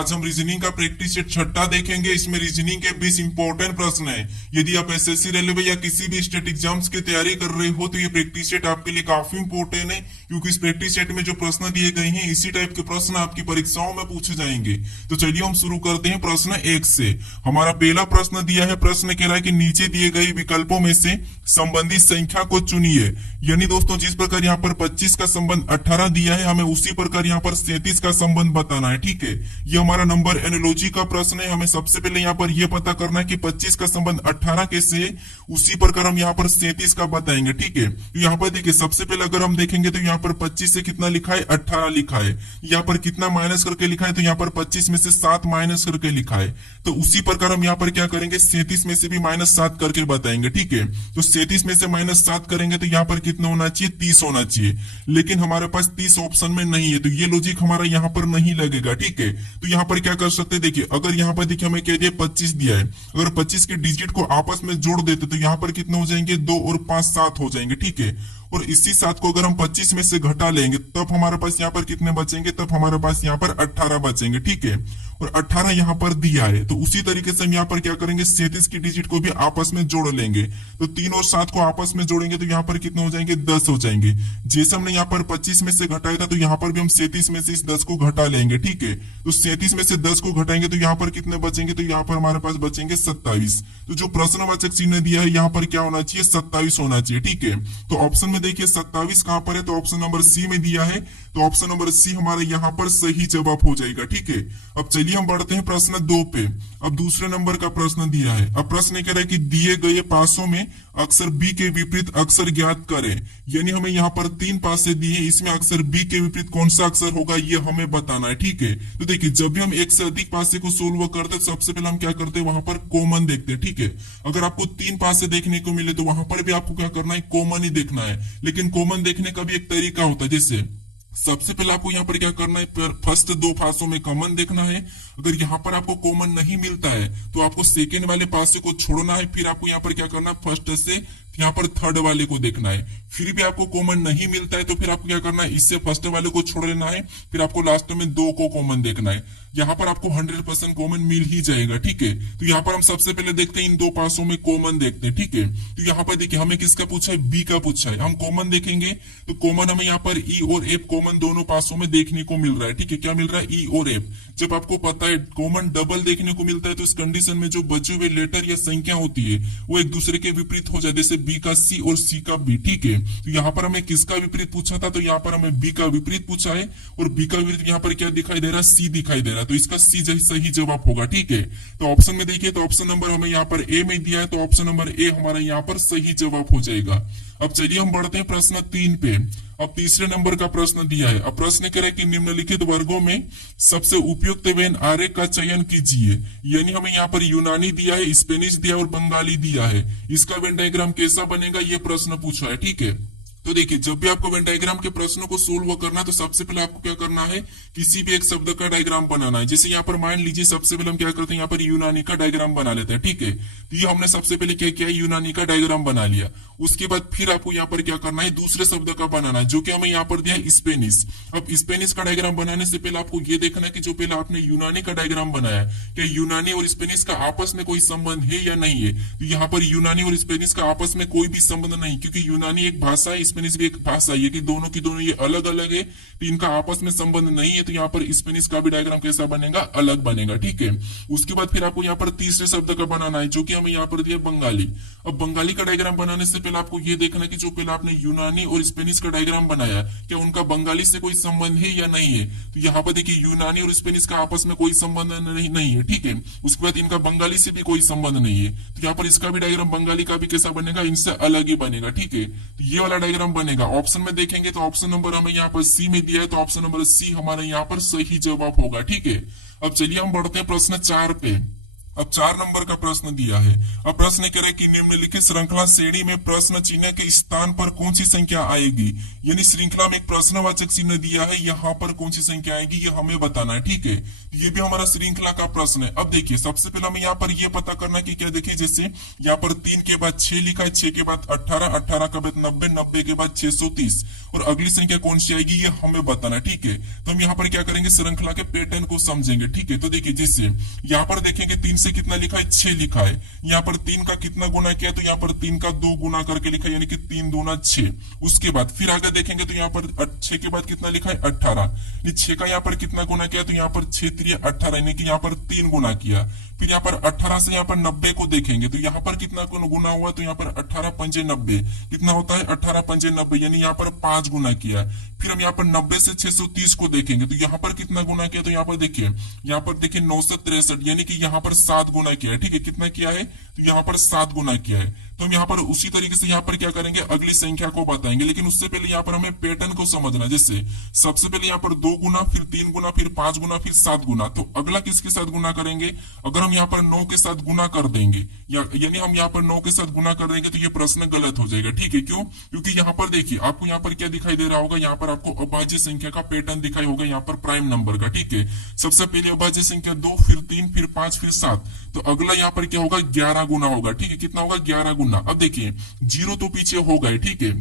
आज हम रीजनिंग का प्रैक्टिस सेट छठा देखेंगे। इसमें रीजनिंग के 20 इंपॉर्टेंट प्रश्न हैं। यदि आप एसएससी रेलवे या किसी भी स्टेट एग्जाम्स की तैयारी कर रहे हो तो ये प्रैक्टिस सेट आपके लिए काफी इंपॉर्टेंट है, क्योंकि इस प्रैक्टिस सेट में जो प्रश्न दिए गए हैं इसी टाइप के प्रश्न आपकी परीक्षाओं में पूछे जाएंगे। तो चलिए हम शुरू करते हैं प्रश्न 1 से। हमारा पहला प्रश्न दिया है, प्रश्न कह रहा है कि नीचे दिए गए विकल्पों में से संबंधित संख्या को चुनिए। यानी दोस्तों जिस प्रकार यहाँ पर 25 का संबंध 18 दिया है, हमें उसी प्रकार यहाँ पर 37 का संबंध बताना है। ठीक है, ये हमारा नंबर एनालॉजी का प्रश्न है। हमें सबसे पहले यहाँ पर यह पता करना है कि 25 का संबंध 18 कैसे है, उसी प्रकार हम यहाँ पर 37 का बताएंगे। ठीक है, तो यहाँ पर देखिए सबसे पहले अगर हम देखेंगे तो यहाँ पर 25 से कितना लिखा है, 18 लिखा है। यहाँ पर कितना माइनस करके लिखा है, तो यहाँ पर 25 में से 7 माइनस करके लिखा है। तो उसी प्रकार हम यहाँ पर क्या करेंगे, 37 में से भी -7 करके बताएंगे। ठीक है, तो 37 में से -7 करेंगे तो यहाँ पर कितना होना चाहिए, 30 होना चाहिए। लेकिन हमारे पास 30 ऑप्शन में नहीं है, तो ये लॉजिक हमारा यहाँ पर नहीं लगेगा। ठीक है, तो यहाँ पर क्या कर सकते हैं, देखिए अगर यहाँ पर देखिए हमें कह दिया 25 दिया है, अगर 25 के डिजिट को आपस में जोड़ देते तो यहाँ पर कितना हो जाएंगे, 2 और 5 7 हो जाएंगे। ठीक है, और इसी 7 को अगर हम 25 में से घटा लेंगे तब हमारे पास यहाँ पर कितने बचेंगे, तब हमारे पास यहाँ पर 18 बचेंगे। ठीक है, और 18 यहाँ पर दिया है, तो उसी तरीके से हम यहाँ पर क्या करेंगे, 37 की डिजिट को भी आपस में जोड़ लेंगे। तो 3 और 7 को आपस में जोड़ेंगे तो यहाँ पर कितने हो जाएंगे, 10 हो जाएंगे। जैसे हमने यहाँ पर 25 में से घटाया था, तो यहाँ पर भी हम 37 में से इस 10 को घटा लेंगे। ठीक है, तो 37 में से 10 को घटाएंगे तो यहाँ पर कितने बचेंगे, तो यहाँ पर हमारे पास बचेंगे 27। तो जो प्रश्नवाचक चिन्ह दिया है यहाँ पर क्या होना चाहिए, 27 होना चाहिए। ठीक है, तो ऑप्शन में देखिए 27 कहां पर है, तो ऑप्शन नंबर सी में दिया है। तो ऑप्शन नंबर सी हमारे यहाँ पर सही जवाब हो जाएगा। ठीक है, अब चलिए हम बढ़ते हैं प्रश्न 2 पे। अब दूसरे नंबर का प्रश्न दिया है। अब प्रश्न कह रहा है कि दिए गए पासों में अक्षर बी के विपरीत अक्षर ज्ञात करें। यानी हमें यहाँ पर 3 पासे दिए, इसमें अक्षर बी के विपरीत कौन सा अक्षर होगा ये हमें बताना है। ठीक है, तो देखिए जब भी हम एक से अधिक पासे को सोल्व करते हैं सबसे पहले हम क्या करते हैं, वहां पर कॉमन देखते हैं। ठीक है, अगर आपको 3 पासे देखने को मिले तो वहां पर भी आपको क्या करना है, कॉमन ही देखना है। लेकिन कॉमन देखने का भी एक तरीका होता है, जैसे सबसे पहले आपको यहाँ पर क्या करना है, फर्स्ट 2 पासों में कॉमन देखना है। अगर यहाँ पर आपको कॉमन नहीं मिलता है तो आपको सेकेंड वाले पासे को छोड़ना है, फिर आपको यहाँ पर क्या करना है, फर्स्ट से यहाँ पर थर्ड वाले को देखना है। फिर भी आपको कॉमन नहीं मिलता है तो फिर आपको क्या करना है, इससे फर्स्ट वाले को छोड़ लेना है, फिर आपको लास्ट में 2 को कॉमन देखना है। यहाँ पर आपको 100% कॉमन मिल ही जाएगा। ठीक है, तो यहाँ पर हम सबसे पहले देखते हैं, इन 2 पासों में कॉमन देखते हैं। ठीक है, तो यहाँ पर देखिए हमें किसका पूछा है, बी का पूछा है। हम कॉमन देखेंगे तो कॉमन हमें यहाँ पर ई और एफ कॉमन दोनों पासों में देखने को मिल रहा है। ठीक है, क्या मिल रहा है, ई और एफ। जब आपको पता है कॉमन डबल देखने को मिलता है तो इस कंडीशन में जो बचे हुए लेटर या संख्या होती है वो एक दूसरे के विपरीत हो जाए, जैसे बी का सी और सी का बी। ठीक है, तो यहाँ पर हमें किसका विपरीत पूछा था, तो यहाँ पर हमें बी का विपरीत पूछा है, और बी का विपरीत यहाँ पर क्या दिखाई दे रहा है, सी दिखाई दे रहा है। तो इसका सी सही जवाब होगा। ठीक है, तो ऑप्शन में देखिए, तो ऑप्शन नंबर हमें यहाँ पर ए में दिया है, तो ऑप्शन नंबर ए हमारा यहाँ पर सही जवाब हो जाएगा। अब चलिए हम बढ़ते हैं प्रश्न 3 पे। अब तीसरे नंबर का प्रश्न दिया है। अब प्रश्न कह रहा है कि निम्नलिखित वर्गों में सबसे उपयुक्त वेन आरेख का चयन कीजिए। यानी हमें यहाँ पर यूनानी दिया है, स्पेनिश दिया है और बंगाली दिया है। इसका वेन डायग्राम कैसा बनेगा ये प्रश्न पूछा है। ठीक है, तो देखिए जब भी आपको वेन डायग्राम के प्रश्नों को सोल्व करना है तो सबसे पहले आपको क्या करना है, किसी भी एक शब्द का डायग्राम बनाना है। जैसे यहाँ पर मान लीजिए सबसे पहले हम क्या करते हैं, यहाँ पर यूनानी का डायग्राम बना लेते हैं। ठीक है, तो ये हमने सबसे पहले क्या किया, यूनानी का डायग्राम बना लिया। उसके बाद फिर आपको यहाँ पर क्या करना है, दूसरे शब्द का बनाना है, जो कि हमें यहाँ पर दिया है स्पेनिश। अब स्पेनिश का डायग्राम बनाने से पहले आपको ये देखना है कि जो पहले आपने यूनानी का डायग्राम बनाया क्या यूनानी और स्पेनिश का आपस में कोई संबंध है या नहीं है। तो यहाँ पर यूनानी और स्पेनिश का आपस में कोई भी संबंध नहीं, क्योंकि यूनानी एक भाषा है, स्पेनिश भी एक भाषा है, कि दोनों की दोनों ये अलग अलग है, तो इनका आपस में संबंध नहीं है। तो यहाँ पर स्पेनिश का भी डायग्राम कैसा बनेगा, अलग बनेगा। ठीक है, उसके बाद फिर आपको यहाँ पर तीसरे शब्द का बनाना है, जो कि हमें यहाँ पर दिया बंगाली। अब बंगाली का डायग्राम बनाने से पहले आपको ये देखना है कि जो पहले आपने यूनानी और स्पेनिश का डायग्राम बनाया क्या उनका बंगाली से कोई संबंध है या नहीं है। तो यहाँ पर देखिए यूनानी और स्पेनिश का आपस में कोई संबंध नहीं है। ठीक है, उसके बाद इनका बंगाली से भी कोई संबंध नहीं है, तो यहाँ पर इसका भी डायग्राम बंगाली का भी कैसा बनेगा, इनसे अलग ही बनेगा। ठीक है, तो ये वाला डायग्राम बनेगा। ऑप्शन में देखेंगे तो ऑप्शन नंबर हमें यहाँ पर सी में दिया है, तो ऑप्शन नंबर सी हमारे यहाँ पर सही जवाब होगा। ठीक है, अब चलिए हम बढ़ते हैं प्रश्न 4 पे। अब 4 नंबर का प्रश्न दिया है। अब प्रश्न कह रहा है कि निम्नलिखित श्रृंखला श्रेणी में प्रश्न चिन्ह के स्थान पर कौन सी संख्या आएगी। यानी श्रृंखला में एक प्रश्नवाचक चिन्ह दिया है, यहाँ पर कौन सी संख्या आएगी ये हमें बताना है। ठीक है, ये भी हमारा श्रृंखला का प्रश्न है। अब देखिए सबसे पहले हमें यहाँ पर ये पता करना कि क्या, देखिए जैसे यहाँ पर 3 के बाद 6 लिखा है, 6 के बाद 18, 18 के बाद 90, 90 के बाद 630 और अगली संख्या कौन सी आएगी ये हमें बताना है। ठीक है, तो हम यहाँ पर क्या करेंगे, श्रृंखला के पैटर्न को समझेंगे। ठीक है, तो देखिए जैसे यहाँ पर देखेंगे 3 से कितना लिखा है, 6 लिखा है। यहाँ पर 3 का कितना गुना किया, तो यहाँ पर 3 का 2 गुना करके लिखा है, यानी कि 3 दूना 6। उसके बाद फिर आगे देखेंगे तो यहाँ पर 6 के बाद कितना लिखा है, 18। 6 का यहाँ पर कितना गुना किया, तो यहाँ पर 6 3 18, यानी कि यहाँ पर 3 गुना किया। फिर यहाँ पर 18 से यहाँ पर 90 को देखेंगे तो यहाँ पर कितना गुना हुआ, तो यहाँ पर 18 पंजे 90 कितना होता है, 18 पंजे 90, यानी यहाँ पर 5 गुना किया। फिर हम यहाँ पर 90 से 630 को देखेंगे तो यहाँ पर कितना गुना किया, तो यहाँ पर देखिए 963, यानी कि यहाँ पर 7 गुना किया है। ठीक है, कितना किया है, तो यहाँ पर 7 गुना किया है। तो हम यहाँ पर उसी तरीके से यहाँ पर क्या करेंगे, अगली संख्या को बताएंगे, लेकिन उससे पहले यहाँ पर हमें पैटर्न को समझना। जैसे सबसे पहले यहाँ पर 2 गुना, फिर 3 गुना, फिर 5 गुना, फिर 7 गुना। तो अगला किसके साथ गुना करेंगे, अगर हम यहाँ पर 9 के साथ गुना कर देंगे यानी हम यहाँ पर 9 के साथ गुना कर देंगे तो ये प्रश्न गलत हो जाएगा। ठीक है, क्यों, क्योंकि यहाँ पर देखिए आपको यहाँ पर क्या दिखाई दे रहा होगा, यहाँ पर आपको अभाज्य संख्या का पैटर्न दिखाई होगा, यहाँ पर प्राइम नंबर का। ठीक है, सबसे पहले अभाज्य संख्या 2, फिर 3, फिर 5, फिर 7। तो अगला यहाँ पर क्या होगा, 11 गुना होगा। ठीक है, कितना होगा, 11 गुना। अब देखिए 0 तो पीछे हो गए। ठीक है,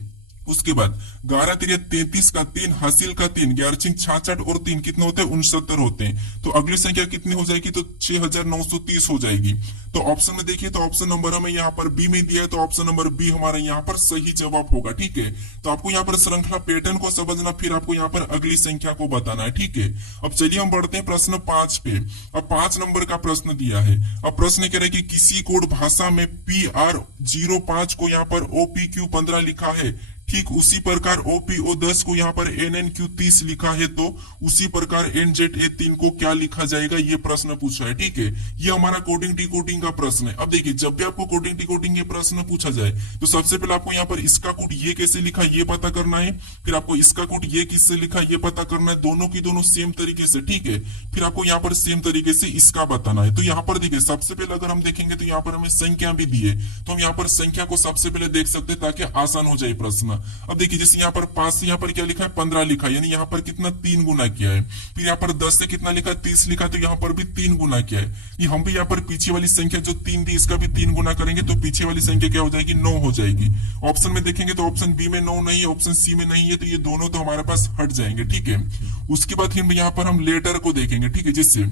उसके बाद 11 3 33 का 3 हासिल का 3 11 66 और 3 कितने होते हैं, 69 होते हैं। तो अगली संख्या कितनी हो जाएगी, तो 6930 हो जाएगी। तो ऑप्शन में देखिए, तो ऑप्शन नंबर हमें यहाँ पर बी में दिया है, तो ऑप्शन नंबर बी हमारा यहाँ पर सही जवाब होगा। ठीक है, तो आपको यहाँ पर श्रृंखला पैटर्न को समझना, फिर आपको यहाँ पर अगली संख्या को बताना है। ठीक है, अब चलिए हम बढ़ते हैं प्रश्न 5 पे। अब 5 नंबर का प्रश्न दिया है। अब प्रश्न कह रहा है कि किसी कोड भाषा में PR05 को यहाँ पर OPQ15 लिखा है, ठीक उसी प्रकार OPO10 को यहाँ पर NNQ30 लिखा है, तो उसी प्रकार NZA3 को क्या लिखा जाएगा, ये प्रश्न पूछा है। ठीक है, ये हमारा कोडिंग डिकोडिंग का प्रश्न है। अब देखिए जब भी आपको कोडिंग डिकोडिंग ये प्रश्न पूछा जाए तो सबसे पहले आपको यहाँ पर इसका कोड ये कैसे लिखा ये पता करना है, फिर आपको इसका कोड ये किससे लिखा ये पता करना है, दोनों की दोनों सेम तरीके से। ठीक है, फिर आपको यहाँ पर सेम तरीके से इसका बताना है। तो यहाँ पर देखिए सबसे पहले अगर हम देखेंगे तो यहाँ पर हमें संख्या भी दी है, तो हम यहाँ पर संख्या को सबसे पहले देख सकते हैं ताकि आसान हो जाए प्रश्न। अब देखिए जैसे यहाँ पर 5 से यहाँ पर क्या लिखा है, 15 लिखा है, यानी यहाँ पर कितना 3 गुना किया है। फिर यहाँ पर 10 से कितना लिखा है, 30 लिखा है, तो यहाँ पर भी 3 गुना किया है। ये हम भी यहाँ पर पीछे वाली संख्या जो 3 दी इसका भी 3 गुना करेंगे तो पीछे वाली संख्या क्या हो जाएगी, 9 हो जाएगी। ऑप्शन में देखेंगे तो ऑप्शन बी में 9 नहीं है, ऑप्शन सी में नहीं है, तो ये दोनों तो हमारे पास हट जाएंगे। ठीक है, उसके बाद फिर यहाँ पर हम लेटर को देखेंगे। ठीक है, जिससे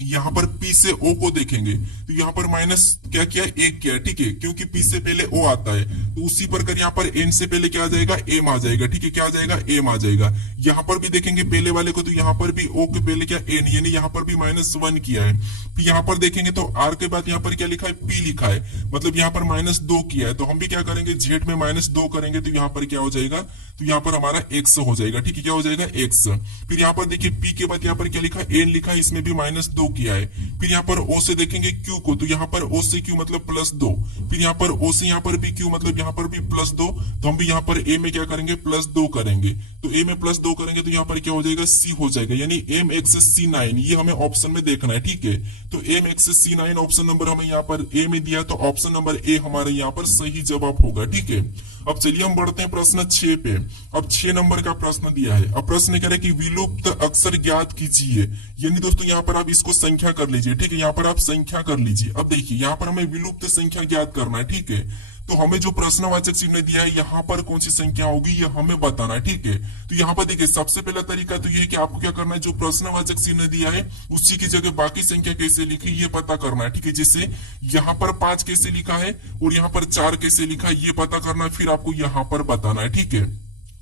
यहाँ पर P से O को देखेंगे तो यहाँ पर माइनस क्या किया है, 1 किया है। ठीक है, क्योंकि P से पहले O आता है, तो उसी प्रकार यहाँ पर N से पहले क्या आ जाएगा, M आ जाएगा। ठीक है, क्या आ जाएगा, M आ जाएगा। यहाँ पर भी देखेंगे पहले वाले को, तो यहाँ पर भी O के पहले क्या N, यानी यहाँ पर भी -1 किया है। फिर यहाँ पर देखेंगे तो R के बाद यहाँ पर क्या लिखा है, P लिखा है, मतलब यहाँ पर -2 किया है। तो हम भी क्या करेंगे, Z में -2 करेंगे तो यहाँ पर क्या हो जाएगा, तो यहाँ पर हमारा X हो जाएगा। ठीक है, क्या हो जाएगा, X। फिर यहाँ पर देखिए P के बाद यहाँ पर क्या लिखा है, N लिखा है, इसमें भी -2 किया है। फिर यहाँ पर O से देखेंगे Q को, तो यहाँ पर O से Q मतलब +2। फिर यहाँ पर O से यहाँ पर भी Q मतलब यहाँ पर भी +2। तो हम भी यहाँ पर A में क्या करेंगे, +2 करेंगे। तो A में +2 करेंगे तो यहाँ पर क्या हो जाएगा, C हो जाएगा, यानी MXC9, ये हमें ऑप्शन में देखना है। ठीक है, तो MXC9 ऑप्शन नंबर हमें यहाँ पर A में दिया, तो ऑप्शन नंबर A हमारे यहाँ पर सही जवाब होगा। ठीक है, अब चलिए हम बढ़ते हैं प्रश्न 6 पे। अब 6 नंबर का प्रश्न दिया है। अब प्रश्न कह रहा है कि विलुप्त अक्षर ज्ञात कीजिए, यानी दोस्तों यहाँ पर आप इसको संख्या कर लीजिए। ठीक है, यहाँ पर आप संख्या कर लीजिए। अब देखिए यहाँ पर हमें विलुप्त संख्या ज्ञात करना है। ठीक है, तो हमें जो प्रश्नवाचक चिन्ह दिया है यहाँ पर कौन सी संख्या होगी ये हमें बताना है। ठीक है, तो यहाँ पर देखिए सबसे पहला तरीका तो ये है कि आपको क्या करना है, जो प्रश्नवाचक चिन्ह दिया है उसी की जगह बाकी संख्या कैसे लिखी ये पता करना है। ठीक है, जैसे यहाँ पर 5 कैसे लिखा है और यहाँ पर 4 कैसे लिखा है ये पता करना है, फिर आपको यहाँ पर बताना है। ठीक है,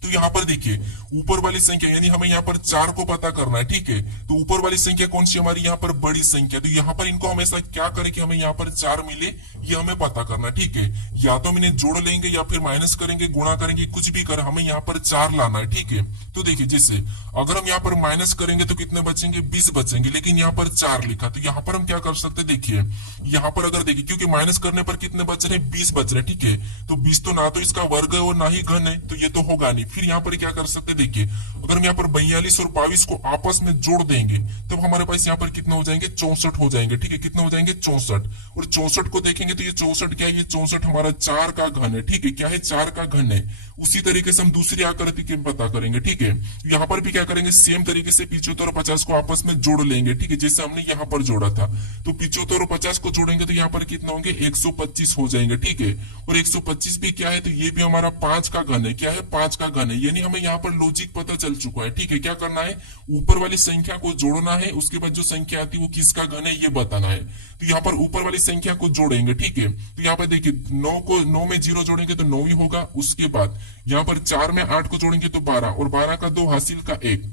तो यहाँ पर देखिए ऊपर वाली संख्या यानी हमें यहाँ पर 4 को पता करना है। ठीक है, तो ऊपर वाली संख्या कौन सी, हमारी यहाँ पर बड़ी संख्या। तो यहाँ पर इनको हमेशा क्या करें कि हमें यहाँ पर 4 मिले ये हमें पता करना है। ठीक है, या तो हम इन्हें जोड़ लेंगे या फिर माइनस करेंगे, गुणा करेंगे, कुछ भी कर हमें यहाँ पर 4 लाना है। ठीक है, तो देखिए जैसे अगर हम यहाँ पर माइनस करेंगे तो कितने बचेंगे, 20 बचेंगे, लेकिन यहाँ पर 4 लिखा, तो यहाँ पर हम क्या कर सकते हैं, देखिए यहाँ पर अगर देखिए क्योंकि माइनस करने पर कितने बच रहे हैं, 20 बच रहे हैं। ठीक है, तो 20 तो ना तो इसका वर्ग है और ना ही घन है, तो ये तो होगा नहीं। फिर यहाँ पर क्या कर सकते हैं, देखिए अगर हम यहाँ पर 42 और 22 को आपस में जोड़ देंगे तब हमारे पास यहाँ पर कितना हो जाएंगे, 64 हो जाएंगे। ठीक है, कितना हो जाएंगे, 64। और 64 को देखेंगे तो ये 64 क्या है, ये 64 हमारा 4 का घन है। ठीक है, क्या है, 4 का घन है। उसी तरीके से हम दूसरी आकृति के पता करेंगे। ठीक है, यहाँ पर भी क्या करेंगे, सेम तरीके से 75 और 50 को आपस में जोड़ लेंगे। ठीक है, जैसे हमने यहाँ पर जोड़ा था। तो 75 और 50 को जोड़ेंगे तो यहाँ पर कितना होंगे, 125 हो जाएंगे। ठीक है, और 125 भी क्या है, तो ये भी हमारा 5 का घन है। क्या है, 5 का घन है। यानी हमें यहाँ पर लॉजिक पता चल चुका है। ठीक है, क्या करना है, ऊपर वाली संख्या को जोड़ना है, उसके बाद जो संख्या आती है वो किसका घन है ये बताना है। तो यहाँ पर ऊपर वाली संख्या को जोड़ेंगे। ठीक है, तो यहाँ पर देखिए 9 में 0 जोड़ेंगे तो 9 ही होगा। उसके बाद यहाँ पर 4 में 8 को जोड़ेंगे तो 12, और 12 का 2 हासिल का 1।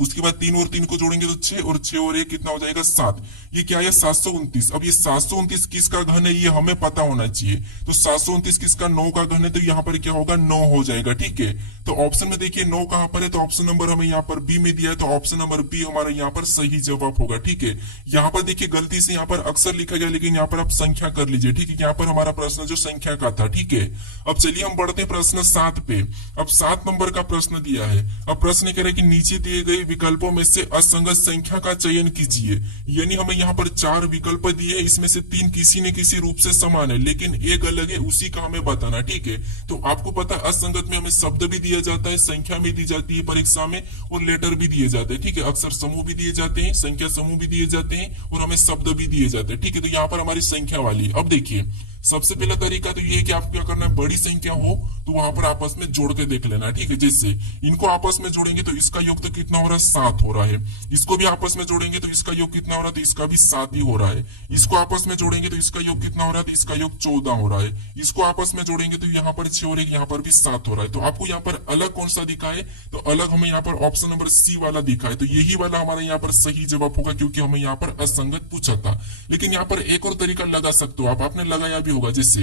उसके बाद 3 और 3 को जोड़ेंगे तो 6, और 6 और 1 कितना हो जाएगा, 7। ये क्या है, 729। अब ये 729 किसका घन है ये हमें पता होना चाहिए। तो 729 किसका, 9 का घन है। तो यहाँ पर क्या होगा, 9 हो जाएगा। ठीक है, तो ऑप्शन में देखिए 9 कहां पर है, तो ऑप्शन नंबर हमें यहाँ पर बी में दिया है। तो ऑप्शन नंबर बी हमारा यहाँ पर सही जवाब होगा। ठीक है, यहाँ पर देखिए गलती से यहाँ पर अक्सर लिखा गया, लेकिन यहाँ पर आप संख्या कर लीजिए। ठीक है, यहाँ पर हमारा प्रश्न जो संख्या का था। ठीक है, अब चलिए हम बढ़ते हैं प्रश्न 7 पे। अब 7 नंबर का प्रश्न दिया है। अब प्रश्न कह रहा है कि नीचे दिए गए विकल्पों में से असंगत संख्या का चयन कीजिए। यानी हमें यहाँ पर 4 विकल्प दिए, इसमें से 3 किसी न किसी रूप से समान है, लेकिन एक अलग है, उसी का हमें बताना। ठीक है, तो आपको पता है असंगत में हमें शब्द भी दिया जाता है, संख्या भी दी जाती है परीक्षा में, और लेटर भी दिए जाते हैं। ठीक है, अक्सर समूह भी दिए जाते हैं, संख्या समूह भी दिए जाते हैं, और हमें शब्द भी दिए जाते हैं। ठीक है, तो यहाँ पर हमारी संख्या वाली। अब देखिए सबसे पहला तरीका तो ये है कि आपको क्या करना है, बड़ी संख्या हो तो वहां पर आपस में जोड़ के देख लेना। ठीक है, जैसे इनको आपस में जोड़ेंगे तो इसका योग तो कितना हो रहा है, 7 हो रहा है। इसको भी आपस में जोड़ेंगे तो इसका योग कितना हो रहा है, तो इसका भी 7 ही हो रहा है। इसको आपस में जोड़ेंगे तो इसका योग कितना हो रहा है, तो इसका योग 14 हो रहा है। इसको आपस में जोड़ेंगे तो यहाँ पर 6 और 1, यहाँ पर भी 7 हो रहा है। तो आपको यहाँ पर अलग कौन सा दिखा है, तो अलग हमें यहाँ पर ऑप्शन नंबर सी वाला दिखा है। तो यही वाला हमारा यहाँ पर सही जवाब होगा, क्योंकि हमें यहाँ पर असंगत पूछा था। लेकिन यहाँ पर एक और तरीका लगा सकते हो आप, आपने लगाया भी होगा। जैसे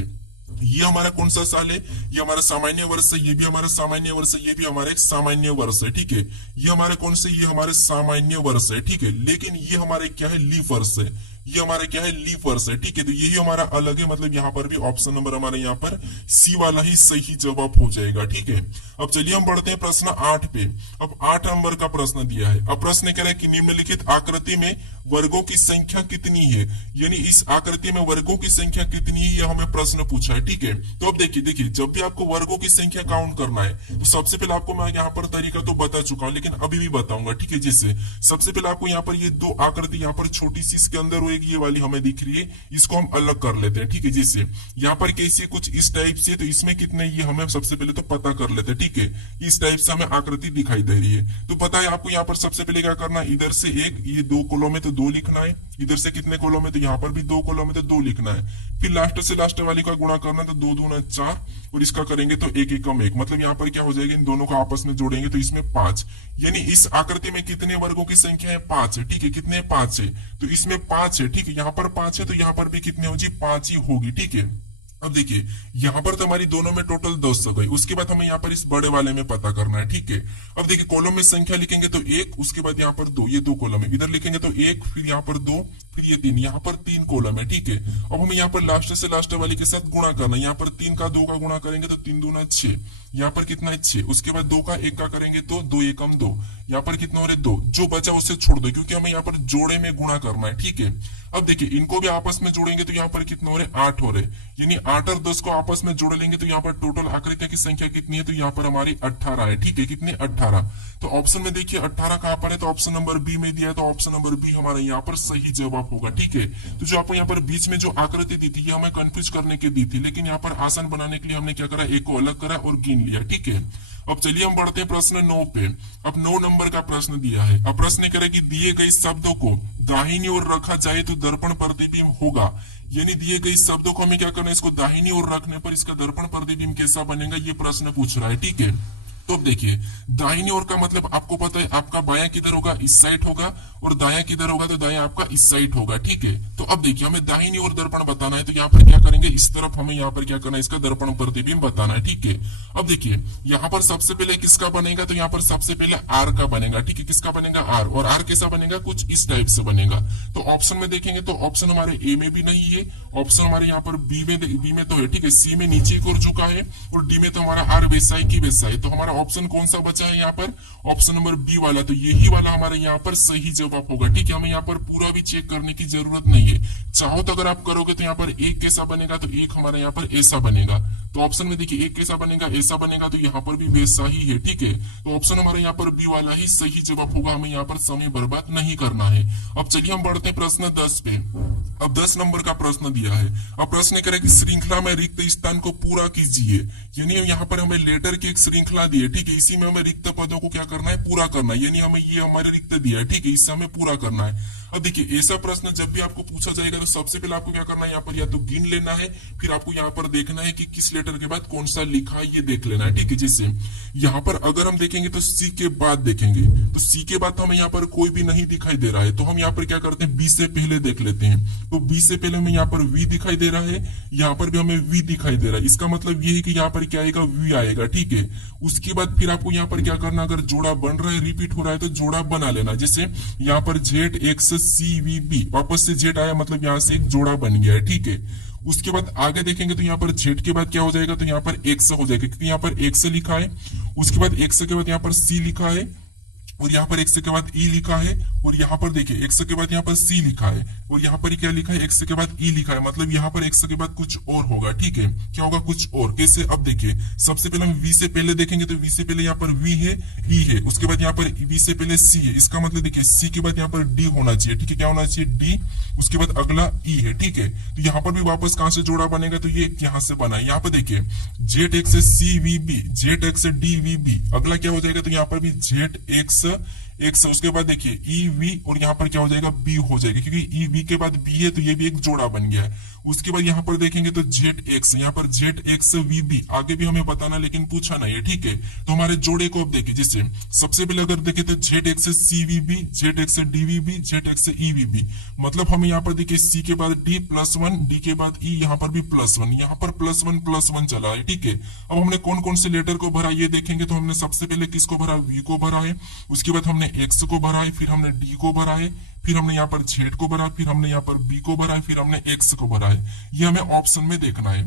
ये हमारा कौन सा साल है, ये हमारा सामान्य वर्ष है, ये भी हमारा सामान्य वर्ष है, ये भी हमारा एक सामान्य वर्ष है। ठीक है, ये हमारे कौन से, ये हमारे सामान्य वर्ष है। ठीक है, लेकिन ये हमारे क्या है, लीप वर्ष है। ये हमारा क्या है, लीप वर्ष है। ठीक है, तो यही हमारा अलग है, मतलब यहाँ पर भी ऑप्शन नंबर हमारे यहाँ पर सी वाला ही सही जवाब हो जाएगा। ठीक है, अब चलिए हम बढ़ते हैं प्रश्न 8 पे। अब 8 नंबर का प्रश्न दिया है। अब प्रश्न कह रहा है कि निम्नलिखित आकृति में वर्गों की संख्या कितनी है। यानी इस आकृति में वर्गों की संख्या कितनी है, यह हमें प्रश्न पूछा है। ठीक है, तो अब देखिए जब भी आपको वर्गों की संख्या काउंट करना है तो सबसे पहले आपको मैं यहाँ पर तरीका तो बता चुका हूँ, लेकिन अभी भी बताऊंगा। ठीक है, जैसे सबसे पहले आपको यहाँ पर ये 2 आकृति यहाँ पर छोटी सी इसके अंदर ये वाली हमें दिख रही है, इसको हम अलग कर लेते हैं। ठीक है, जैसे यहाँ पर कैसी कुछ इस टाइप से, तो इसमें कितने ये हमें सबसे पहले तो पता कर लेते हैं। ठीक है, इस टाइप से हमें आकृति दिखाई दे रही है। तो पता है आपको यहाँ पर सबसे पहले क्या करना है, इधर से 1, ये 2 कॉलम में तो 2 लिखना है। इधर से कितने कॉलम है, तो यहाँ पर भी 2 कॉलम में तो 2 लिखना है। फिर लास्ट से लास्ट वाली का गुणा करना है, तो 2 दूना 4, और इसका करेंगे तो 1 एकम 1। मतलब यहाँ पर क्या हो जाएगा, इन दोनों को आपस में जोड़ेंगे तो इसमें 5। यानी इस आकृति में कितने वर्गों की संख्या है, 5 है। ठीक है, कितने 5 है, तो इसमें 5 है। ठीक है, यहाँ पर 5 है, तो यहाँ पर भी कितने हो जी, 5 ही होगी। ठीक है, अब देखिए यहाँ पर तो हमारी दोनों में टोटल 10 हो गई। उसके बाद हमें यहाँ पर इस बड़े वाले में पता करना है। ठीक है, अब देखिए कॉलम में संख्या लिखेंगे तो 1, उसके बाद यहाँ पर 2, ये 2 कॉलम है। इधर लिखेंगे तो 1, फिर यहाँ पर 2, फिर ये 3, यहाँ पर 3 कॉलम है। ठीक है, अब हमें यहाँ पर लास्ट से लास्ट वाली के साथ गुणा करना है। यहाँ पर 3 का 2 का गुणा करेंगे तो 3 दूना 6, यहाँ पर कितना है 6। उसके बाद 2 का 1 का करेंगे तो 2 एकम 2, यहाँ पर कितना हो रहा है 2। जो बचा उससे छोड़ दो, क्योंकि हमें यहाँ पर जोड़े में गुणा करना है। ठीक है, अब देखिए इनको भी आपस में जोड़ेंगे तो यहाँ पर कितना हो रहे, 8 हो रहे। यानी 8 और 10 को आपस में जोड़ लेंगे तो यहाँ पर टोटल आकृतियों की संख्या कितनी है, तो यहाँ पर हमारी 18 है। ठीक है, कितने 18। तो ऑप्शन में देखिए 18 कहां पर है, तो ऑप्शन नंबर बी में दिया है। तो ऑप्शन नंबर बी हमारा यहाँ पर सही जवाब होगा। ठीक है, तो जो आपको यहाँ पर बीच में जो आकृति दी थी ये हमें कंफ्यूज करने की दी थी, लेकिन यहाँ पर आसान बनाने के लिए हमने क्या करा, एक को अलग करा और गिन लिया। ठीक है, अब चलिए हम बढ़ते हैं प्रश्न 9 पे। अब 9 नंबर का प्रश्न दिया है। अब प्रश्न कह रहा है कि दिए गए शब्दों को दाहिनी ओर रखा जाए तो दर्पण प्रतिबिंब होगा। यानी दिए गए शब्दों को हमें क्या करना है, इसको दाहिनी ओर रखने पर इसका दर्पण प्रतिबिंब कैसा बनेगा, ये प्रश्न पूछ रहा है। ठीक है, तो अब देखिए दाहिनी ओर का मतलब आपको पता है, आपका बायां किधर होगा, इस साइड होगा, और दायां किधर होगा, तो दायां आपका इस साइड होगा। ठीक है, तो अब देखिए हमें दाहिनी ओर दर्पण बताना है, तो यहाँ पर क्या करेंगे, इस तरफ हमें यहाँ पर क्या करना है, इसका दर्पण प्रतिबिंब बताना है। ठीक है, अब देखिए यहाँ पर सबसे पहले किसका बनेगा, तो यहाँ पर सबसे पहले आर का बनेगा। ठीक है, किसका बनेगा, आर। और आर कैसा बनेगा, कुछ इस टाइप से बनेगा। तो ऑप्शन में देखेंगे तो ऑप्शन हमारे ए में भी नहीं है, ऑप्शन हमारे यहाँ पर बी में तो है। ठीक है, सी में नीचे की ओर झुका है, और डी में तो हमारा आर वैसा ही की वैसा है। तो हमारा ऑप्शन कौन सा बचा है यहाँ पर, ऑप्शन नंबर बी वाला। तो यही वाला हमारे यहाँ पर सही जवाब होगा। ठीक है, हमें यहाँ पर पूरा भी चेक करने की जरूरत नहीं है। चाहो तो अगर आप करोगे तो यहाँ पर एक कैसा बनेगा, तो एक हमारे यहाँ पर ऐसा बनेगा। तो ऑप्शन में देखिए एक कैसा बनेगा, ऐसा बनेगा, तो यहाँ पर भी वैसा ही है। ठीक है, तो ऑप्शन हमारे यहाँ पर बी वाला ही सही जवाब होगा। हमें यहाँ पर समय बर्बाद नहीं करना है। अब चलिए हम बढ़ते हैं प्रश्न 10 पे। अब 10 नंबर का प्रश्न दिया है। अब प्रश्न कह रहा है कि श्रृंखला में रिक्त स्थान को पूरा कीजिए। यानी यहाँ पर हमें लेटर की एक श्रृंखला दी है। ठीक है, इसी में हमें रिक्त पदों को क्या करना है, पूरा करना है। यानी हमें ये हमारे रिक्त दिया है। ठीक है, इससे हमें पूरा करना है। अब देखिए ऐसा प्रश्न जब भी आपको पूछा जाएगा तो सबसे पहले आपको क्या करना है, यहाँ पर या तो गिन लेना है, फिर आपको यहाँ पर देखना है कि किस लेटर के बाद कौन सा लिखा है, ये देख लेना है। ठीक है, जैसे यहाँ पर अगर हम देखेंगे तो सी के बाद देखेंगे, तो सी के बाद तो हमें यहाँ पर कोई भी नहीं दिखाई दे रहा है। तो हम यहाँ पर क्या करते हैं, बी से पहले देख लेते हैं। तो बी से पहले हमें यहाँ पर वी दिखाई दे रहा है, यहाँ पर भी हमें वी दिखाई दे रहा है। इसका मतलब ये है कि यहाँ पर क्या आएगा, वी आएगा। ठीक है, उसके बाद फिर आपको यहाँ पर क्या करना, अगर जोड़ा बन रहा है, रिपीट हो रहा है, तो जोड़ा बना लेना। जैसे यहाँ पर Z X C V B, वापस से जेड आया, मतलब यहाँ से एक जोड़ा बन गया है। ठीक है, उसके बाद आगे देखेंगे तो यहाँ पर जेड के बाद क्या हो जाएगा, तो यहाँ पर एक्स हो जाएगा, क्योंकि यहाँ पर एक्स लिखा है। उसके बाद एक्स के बाद यहाँ पर सी लिखा है, और यहाँ पर एक्स के बाद ई लिखा है, और यहाँ पर देखिए एक्स के बाद यहाँ पर सी लिखा है, और यहाँ पर क्या लिखा है, एक्स के बाद ई लिखा है। मतलब यहाँ पर एक्स के बाद कुछ और होगा। ठीक है, क्या होगा, कुछ और। कैसे, अब देखिए सबसे पहले हम वी से पहले देखेंगे, तो वी से पहले यहाँ पर वी है, ई है, उसके बाद यहाँ पर वी से पहले सी है। इसका मतलब देखिए सी के बाद यहाँ पर डी होना चाहिए। ठीक है, क्या होना चाहिए, डी, उसके बाद अगला ई है। ठीक है, तो यहाँ पर भी वापस कहां से जोड़ा बनेगा, तो ये यहाँ से बना है। यहाँ पर देखिए Z X C V B, Z X D V B, अगला क्या हो जाएगा, तो यहाँ पर भी जेड एक्स एक्स, उसके बाद देखिए ई वी, और यहाँ पर क्या हो जाएगा, बी हो जाएगा, क्योंकि ई वी के बाद बी है, तो ये भी एक जोड़ा बन गया है। उसके बाद यहाँ पर देखेंगे तो जेड एक्स, यहाँ पर जेड एक्स वी बी, आगे भी हमें बताना लेकिन पूछा नहीं है। ठीक है, तो हमारे जोड़े को अब देखिए, जैसे सबसे पहले अगर देखे तो Z X C V B, Z X D V B, Z X E V B, मतलब हमें यहाँ पर देखिए सी के बाद डी +1, डी के बाद ई, यहाँ पर भी +1, यहाँ पर +1 चला है। ठीक है, अब हमने कौन कौन से लेटर को भरा ये देखेंगे, तो हमने सबसे पहले किसको भरा, वी को भरा है, उसके बाद हमने एक्स को भरा है, फिर हमने डी को भरा है, फिर हमने यहाँ पर जेड को भरा, फिर हमने यहाँ पर बी को भरा है, फिर हमने एक्स को भरा है। ये हमें ऑप्शन में देखना है।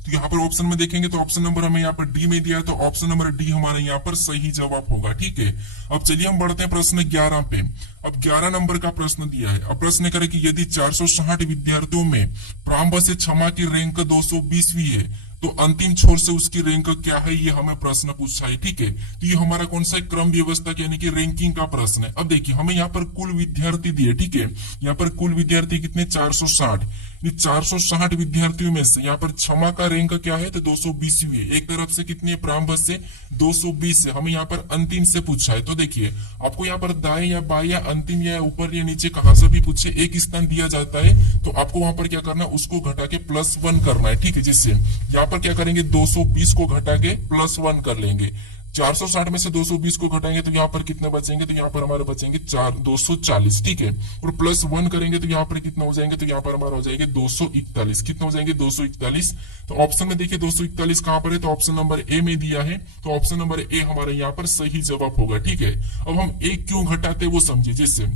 तो यहाँ पर ऑप्शन में देखेंगे तो ऑप्शन नंबर हमें यहाँ पर डी में दिया है, तो ऑप्शन नंबर डी हमारे यहाँ पर सही जवाब होगा। ठीक है, अब चलिए हम बढ़ते हैं प्रश्न 11 पे। अब 11 नंबर का प्रश्न दिया है। अब प्रश्न करे कि यदि 460 विद्यार्थियों में प्रारंभ से क्षमा की रैंक 220वीं है, तो अंतिम छोर से उसकी रैंक क्या है, ये हमें प्रश्न पूछा है। ठीक है, तो ये हमारा कौन सा क्रम व्यवस्था यानी कि रैंकिंग का प्रश्न है। अब देखिए हमें यहाँ पर कुल विद्यार्थी दिए। ठीक है, यहाँ पर कुल विद्यार्थी कितने, 460। 460 विद्यार्थियों में से यहाँ पर क्षमा का रैंक क्या है, तो 220वीं है। एक तरफ से कितनी है, प्रारंभ से 220 है। हमें यहाँ पर अंतिम से पूछा है। तो देखिए आपको यहाँ पर दाएं या बाएं या अंतिम या ऊपर या नीचे कहां से भी पूछे, एक स्थान दिया जाता है, तो आपको वहां पर क्या करना है, उसको घटा के +1 करना है। ठीक है, जिससे यहाँ पर क्या करेंगे, 220 को घटा के +1 कर लेंगे। 460 में से 220 को घटाएंगे तो यहाँ पर कितने बचेंगे, तो यहाँ पर हमारे बचेंगे 240। ठीक है, और +1 करेंगे तो यहाँ पर कितना हो जाएंगे, तो यहाँ पर हमारा हो जाएंगे 241। कितना हो जाएंगे, 241। तो ऑप्शन में देखिए 241 कहां पर है, तो ऑप्शन नंबर ए में दिया है, तो ऑप्शन नंबर ए हमारे यहाँ पर सही जवाब होगा। ठीक है, अब हम एक क्यों घटाते वो समझिए। जैसे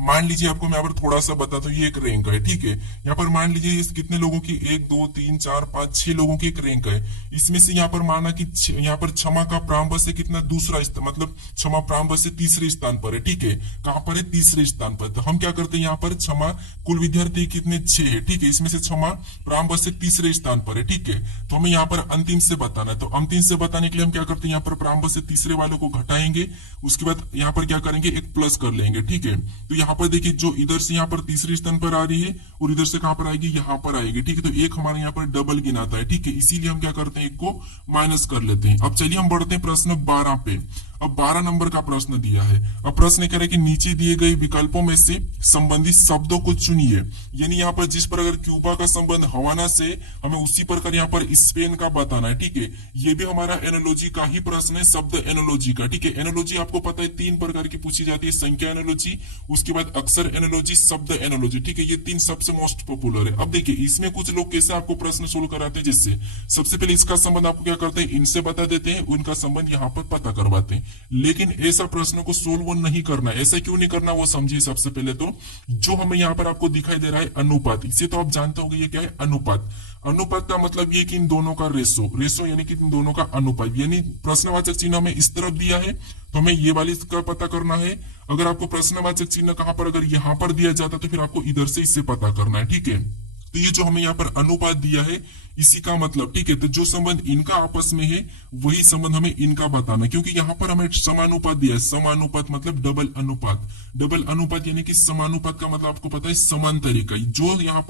मान लीजिए आपको मैं यहाँ पर थोड़ा सा बताता हूँ, ये एक रैंक है। ठीक है, यहाँ पर मान लीजिए कितने लोगों की, 1 2 3 4 5 6 लोगों की एक रैंक है। इसमें से यहाँ पर माना कि यहाँ पर क्षमा का प्रारंभ से कितना दूसरा स्थान, मतलब क्षमा प्रारंभ से तीसरे स्थान पर है। ठीक है, कहां पर है, तीसरे स्थान पर। तो हम क्या करते हैं, यहाँ पर क्षमा कुल विद्यार्थी कितने 6 है। ठीक है, इसमें से क्षमा प्रारंभ से तीसरे स्थान पर है। ठीक है, तो हमें यहाँ पर अंतिम से बताना है। तो अंतिम से बताने के लिए हम क्या करते हैं, यहाँ पर प्रारंभ से तीसरे वालों को घटाएंगे, उसके बाद यहाँ पर क्या करेंगे, एक प्लस कर लेंगे। ठीक है, तो यहाँ पर देखिए जो इधर से यहाँ पर तीसरे स्थान पर आ रही है और इधर से कहां पर आएगी, यहाँ पर आएगी। ठीक है, तो एक हमारे यहाँ पर डबल गिनाता है। ठीक है, इसीलिए हम क्या करते हैं, एक को माइनस कर लेते हैं। अब चलिए हम बढ़ते हैं प्रश्न 12 पे। अब 12 नंबर का प्रश्न दिया है। अब प्रश्न कह रहा है कि नीचे दिए गए विकल्पों में से संबंधित शब्दों को चुनिए। यानी यहाँ पर जिस पर अगर क्यूबा का संबंध हवाना से, हमें उसी प्रकार यहाँ पर स्पेन का बताना है। ठीक है, ये भी हमारा एनोलॉजी का ही प्रश्न है, शब्द एनोलॉजी का। ठीक है, एनोलॉजी आपको पता है 3 प्रकार की पूछी जाती है, संख्या एनोलॉजी, उसके बाद अक्षर एनोलॉजी, शब्द एनोलॉजी। ठीक है, ये 3 सबसे मोस्ट पॉपुलर है। अब देखिए इसमें कुछ लोग कैसे आपको प्रश्न सोल्व कराते हैं, जिससे सबसे पहले इसका संबंध आपको क्या करते हैं, इनसे बता देते हैं, उनका संबंध यहाँ पर पता करवाते हैं। लेकिन ऐसा प्रश्न को सोल्व नहीं करना। ऐसा क्यों नहीं करना वो समझिए। सबसे पहले तो जो हमें यहाँ पर आपको दिखाई दे रहा है अनुपात, इसे तो आप जानते होंगे ये क्या है, अनुपात। अनुपात का मतलब ये कि इन दोनों का रेशो, रेशो यानी कि इन दोनों का अनुपात, यानी प्रश्नवाचक चिन्ह हमें इस तरफ दिया है तो हमें ये वाली का पता करना है। अगर आपको प्रश्नवाचक चिन्ह कहां पर, अगर यहां पर दिया जाता तो फिर आपको इधर से इससे पता करना है, ठीक है। तो ये जो हमें यहाँ पर अनुपात दिया है इसी का मतलब, ठीक है। तो जो संबंध इनका आपस में है वही संबंध हमें इनका बताना, क्योंकि यहाँ पर हमें समानुपात दिया है। समानुपात मतलब डबल अनुपात। डबल अनुपात यानी कि समानुपात का मतलब आपको पता है समान तरीका। जो यहाँ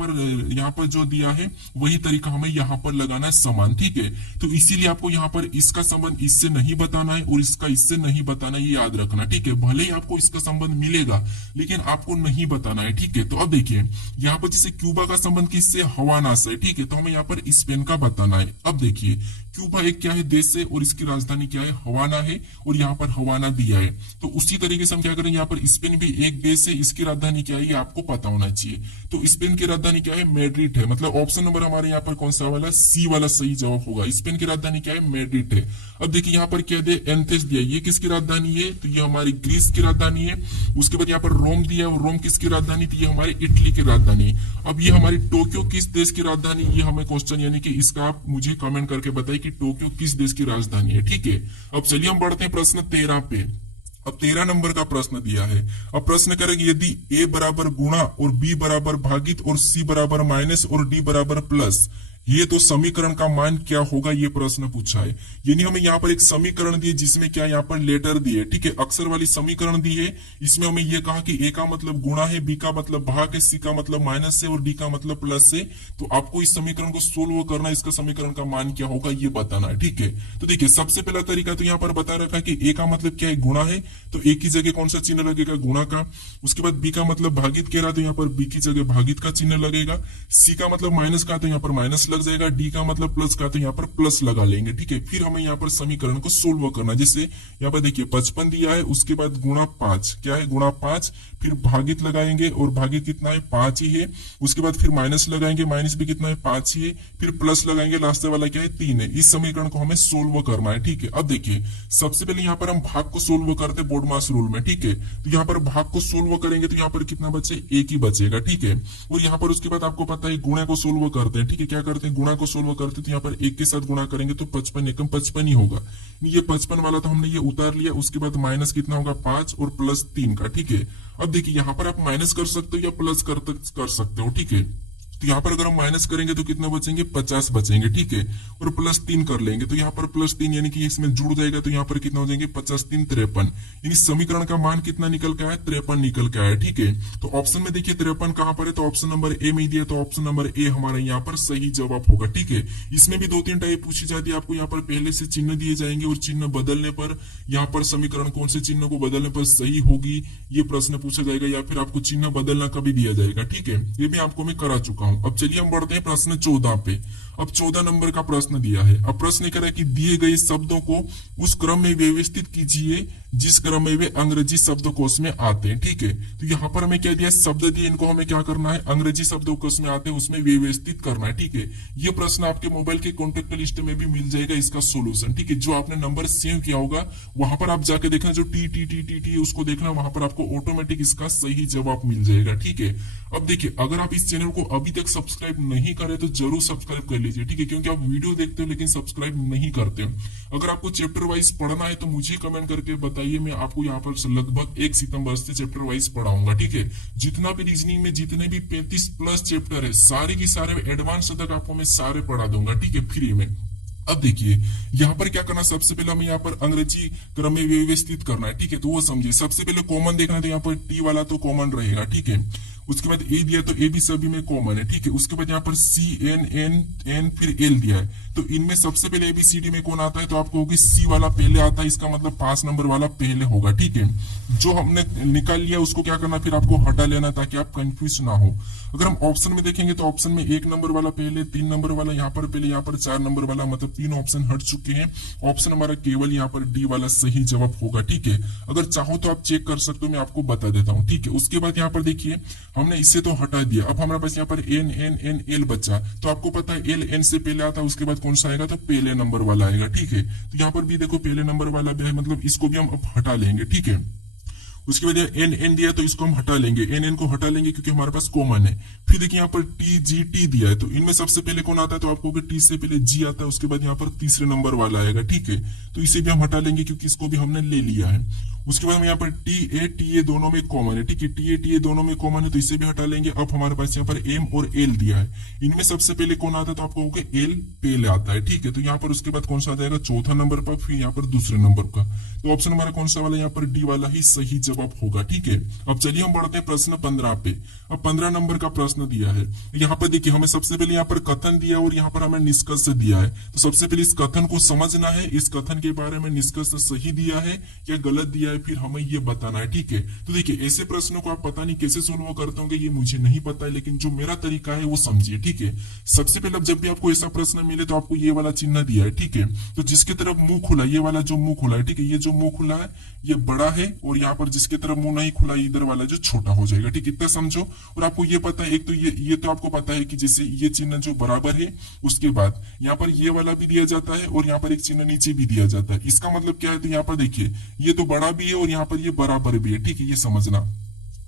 पर जो दिया है वही तरीका हमें यहाँ पर लगाना है, समान, ठीक है। तो इसीलिए आपको यहाँ पर इसका संबंध इससे नहीं बताना है और इसका इससे नहीं बताना है, ये याद रखना, ठीक है। भले ही आपको इसका संबंध मिलेगा लेकिन आपको नहीं बताना है, ठीक है। तो अब देखिए यहाँ पर जैसे क्यूबा का संबंध किससे, हवाना से, ठीक है। तो हमें यहाँ पर स्पेन का बताना है। अब देखिए क्यूबा एक क्या है, देश है, और इसकी राजधानी क्या है, हवाना है, और यहाँ पर हवाना दिया है। तो उसी तरीके से हम क्या करेंगे, यहाँ पर स्पेन भी एक देश है, इसकी राजधानी क्या है ये आपको पता होना चाहिए। तो स्पेन की राजधानी क्या है, मैड्रिड है। मतलब ऑप्शन नंबर हमारे यहाँ पर कौन सा वाला, सी वाला सही जवाब होगा। स्पेन की राजधानी क्या है, मैड्रिड है। अब देखिए यहाँ पर क्या दे, एथेंस दिया, ये किसकी राजधानी है, तो ये हमारी ग्रीस की राजधानी है। उसके बाद यहाँ पर रोम दिया है, रोम किसकी राजधानी थी, ये हमारी इटली की राजधानी। अब ये हमारी टोक्यो किस देश की राजधानी, ये हमें क्वेश्चन, यानी कि इसका आप मुझे कमेंट करके बताइए कि टोक्यो किस देश की राजधानी है, ठीक है। अब चलिए हम बढ़ते हैं प्रश्न 13 पे। अब 13 नंबर का प्रश्न दिया है। अब प्रश्न करेंगे यदि ए बराबर गुणा और बी बराबर भागित और सी बराबर माइनस और डी बराबर प्लस, ये तो समीकरण का मान क्या होगा, ये प्रश्न पूछा है। यानी हमें यहाँ पर एक समीकरण दिए जिसमें क्या यहाँ पर लेटर दिए, ठीक है, अक्षर वाली समीकरण दी है। इसमें हमें ये कहा कि ए का मतलब गुणा है, बी का मतलब भाग है, सी का मतलब माइनस है और डी का मतलब प्लस है। तो आपको इस समीकरण को सोल्व करना, इसका समीकरण का मान क्या होगा ये बताना है, ठीक है। तो देखिए सबसे पहला तरीका तो यहाँ पर बता रखा है कि ए का मतलब क्या है, गुणा है, तो ए की जगह कौन सा चिन्ह लगेगा, गुणा का। उसके बाद बी का मतलब भागित कह रहा तो यहाँ पर बी की जगह भागित का चिन्ह लगेगा। सी का मतलब माइनस का तो यहाँ पर माइनस लग जाएगा। डी का मतलब प्लस का तो यहाँ पर प्लस लगा लेंगे, ठीक है। फिर हमें यहाँ पर समीकरण को सोल्व करना, जैसे यहाँ पर देखिए 55 दिया है, उसके बाद गुणा 5 क्या है, गुणा 5, फिर भागित लगाएंगे और भागित कितना है, 5 ही है। उसके बाद फिर माइनस लगाएंगे, माइनस भी कितना है, 5 ही है। फिर प्लस लगाएंगे, लास्ट वाला क्या है, 3 है। इस समीकरण को हमें सोल्व करना है, ठीक है। अब देखिए सबसे पहले यहाँ पर हम भाग को सोल्व करते हैं बोर्डमास रूल में, ठीक है। तो यहाँ पर भाग को सोल्व करेंगे तो यहाँ पर कितना बचे, एक ही बचेगा, ठीक है। और यहाँ पर उसके बाद आपको पता है गुणे को सोल्व करते हैं, ठीक है। क्या करते हैं, गुणा को सोल्व करते तो यहाँ पर एक के साथ गुणा करेंगे तो 55 एकम 55 ही होगा। ये 55 वाला तो हमने ये उतार लिया। उसके बाद माइनस कितना होगा, 5 और प्लस 3 का, ठीक है। अब देखिए यहाँ पर आप माइनस कर सकते हो या प्लस कर सकते हो, ठीक है। तो यहाँ पर अगर हम माइनस करेंगे तो कितना बचेंगे, 50 बचेंगे, ठीक है। और प्लस 3 कर लेंगे तो यहाँ पर प्लस 3 यानी कि इसमें जुड़ जाएगा तो यहाँ पर कितना हो जाएंगे, 50 3 53। यानी समीकरण का मान कितना निकल के आया, 53 निकल के आया, ठीक है। तो ऑप्शन में देखिए 53 कहां पर है, तो ऑप्शन नंबर ए में दिया, तो ऑप्शन नंबर ए हमारा यहाँ पर सही जवाब होगा, ठीक है। इसमें भी 2-3 टाइप पूछी जाती है। आपको यहाँ पर पहले से चिन्ह दिए जाएंगे और चिन्ह बदलने पर यहाँ पर समीकरण कौन से चिन्ह को बदलने पर सही होगी ये प्रश्न पूछा जाएगा, या फिर आपको चिन्ह बदलना कभी दिया जाएगा, ठीक है। ये भी आपको मैं करा चुका हूं। अब चलिए हम बढ़ते हैं प्रश्न 14 पे। अब 14 नंबर का प्रश्न दिया है। अब प्रश्न कह रहा है कि दिए गए शब्दों को उस क्रम में व्यवस्थित कीजिए जिस क्रम में वे अंग्रेजी शब्दकोश में आते हैं, ठीक है। तो यहाँ पर हमें क्या दिया, शब्द दिए, इनको हमें क्या करना है, अंग्रेजी शब्दकोश में आते हैं उसमें व्यवस्थित करना है, ठीक है। ये प्रश्न आपके मोबाइल के कॉन्टेक्ट लिस्ट में भी मिल जाएगा इसका सोल्यूशन, ठीक है। जो आपने नंबर सेव किया होगा वहां पर आप जाके देखना, जो T T T T T उसको देखना, वहां पर आपको ऑटोमेटिक इसका सही जवाब मिल जाएगा, ठीक है। अब देखिए अगर आप इस चैनल को अभी तक सब्सक्राइब नहीं करे तो जरूर सब्सक्राइब कर लीजिए, ठीक है। क्योंकि आप वीडियो देखते हो लेकिन सब्सक्राइब नहीं करते हो। अगर आपको चैप्टर वाइज पढ़ना है तो मुझे कमेंट करके बताइए, मैं आपको यहाँ पर लगभग 1 सितंबर से चैप्टर वाइज पढ़ाऊंगा, ठीक है। जितना भी रीजनिंग में जितने भी 35 प्लस चैप्टर है सारे की सारे एडवांस तक आपको मैं सारे पढ़ा दूंगा, ठीक है, फ्री में। अब देखिए यहाँ पर क्या करना, सबसे पहले हमें यहाँ पर अंग्रेजी क्रम में व्यवस्थित करना है, ठीक है। तो वो समझिए सबसे पहले कॉमन देखना, तो यहाँ पर टी वाला तो कॉमन रहेगा, ठीक है। उसके बाद ए दिया तो ए भी सभी में कॉमन है, ठीक है। उसके बाद यहाँ पर सी एन एन एन फिर एल दिया है, तो इनमें सबसे पहले एबीसीडी में कौन आता है, तो आपको होगी सी वाला पहले आता है, इसका मतलब 5 नंबर वाला पहले होगा, ठीक है। जो हमने निकाल लिया उसको क्या करना, फिर आपको हटा लेना ताकि आप कंफ्यूज ना हो। अगर हम ऑप्शन में देखेंगे तो ऑप्शन में 1 नंबर वाला पहले, 3 नंबर वाला यहाँ पर पहले, यहाँ पर 4 नंबर वाला, मतलब 3 ऑप्शन हट चुके हैं। ऑप्शन हमारा केवल यहाँ पर डी वाला सही जवाब होगा, ठीक है। अगर चाहो तो आप चेक कर सकते हो, मैं आपको बता देता हूँ, ठीक है। उसके बाद यहाँ पर देखिए हमने इससे तो हटा दिया, अब हमारे पास यहाँ पर एन एन एन एल बचा। तो आपको पता है एल एन से पहले आता है, उसके बाद कौन सा आएगा, तो पहले नंबर वाला आएगा। ठीक है, तो यहाँ पर भी देखो पहले नंबर वाला भी है, मतलब इसको भी हम अब हटा लेंगे। ठीक है, उसके बाद एन एन दिया तो इसको हम हटा लेंगे, एन एन को हटा लेंगे क्योंकि हमारे पास कॉमन है। फिर देखिए यहाँ पर टी जी टी दिया है, तो इनमें सबसे पहले कौन आता है, तो आपको टी से पहले जी आता है, उसके बाद यहाँ पर तीसरे नंबर वाला आएगा। ठीक है, तो इसे भी हम हटा लेंगे क्योंकि इसको भी हमने ले लिया है। उसके बाद हम यहाँ पर टी ए दोनों में कॉमन है। ठीक है, टी ए दोनों में कॉमन है, तो इसे भी हटा लेंगे। अब हमारे पास यहाँ पर एम और एल दिया है, इनमें सबसे पहले कौन आता है, तो आपको एल पहले आता है। ठीक है, तो यहाँ पर उसके बाद कौन सा आ जाएगा, चौथा नंबर पर, फिर यहाँ पर दूसरे नंबर का। तो ऑप्शन हमारा कौन सा वाला, यहाँ पर डी वाला ही सही जवाब होगा। ठीक है, अब चलिए हम बढ़ते हैं प्रश्न 15 पे। अब 15 नंबर का प्रश्न दिया है, यहाँ पर देखिए हमें सबसे पहले यहाँ पर कथन दिया और यहाँ पर हमें निष्कर्ष दिया है। तो सबसे पहले इस कथन को समझना है, इस कथन के बारे में निष्कर्ष सही दिया है या गलत दिया है, फिर हमें ये बताना है। ठीक है, तो देखिए ऐसे प्रश्नों को आप पता नहीं कैसे सोल्व करते होंगे, ये मुझे नहीं पता है, लेकिन जो मेरा तरीका है वो समझिए। ठीक है, सबसे पहले जब भी आपको ऐसा प्रश्न मिले तो आपको ये वाला चिन्ह दिया है। ठीक है, तो जिसके तरफ मुंह खुला, ये वाला जो मुंह खुला है, ठीक है, ये जो मुंह खुला है ये बड़ा है, और यहाँ पर जिसके तरफ मुंह नहीं खुला इधर वाला जो छोटा हो जाएगा। ठीक, इतना समझो। और आपको ये पता है, एक तो ये तो आपको पता है कि जैसे ये चिन्ह जो बराबर है, उसके बाद यहाँ पर ये वाला भी दिया जाता है और यहाँ पर एक चिन्ह नीचे भी दिया जाता है। इसका मतलब क्या है, तो यहाँ पर देखिए ये तो बड़ा भी है और यहाँ पर ये बराबर भी है। ठीक है, ये समझना।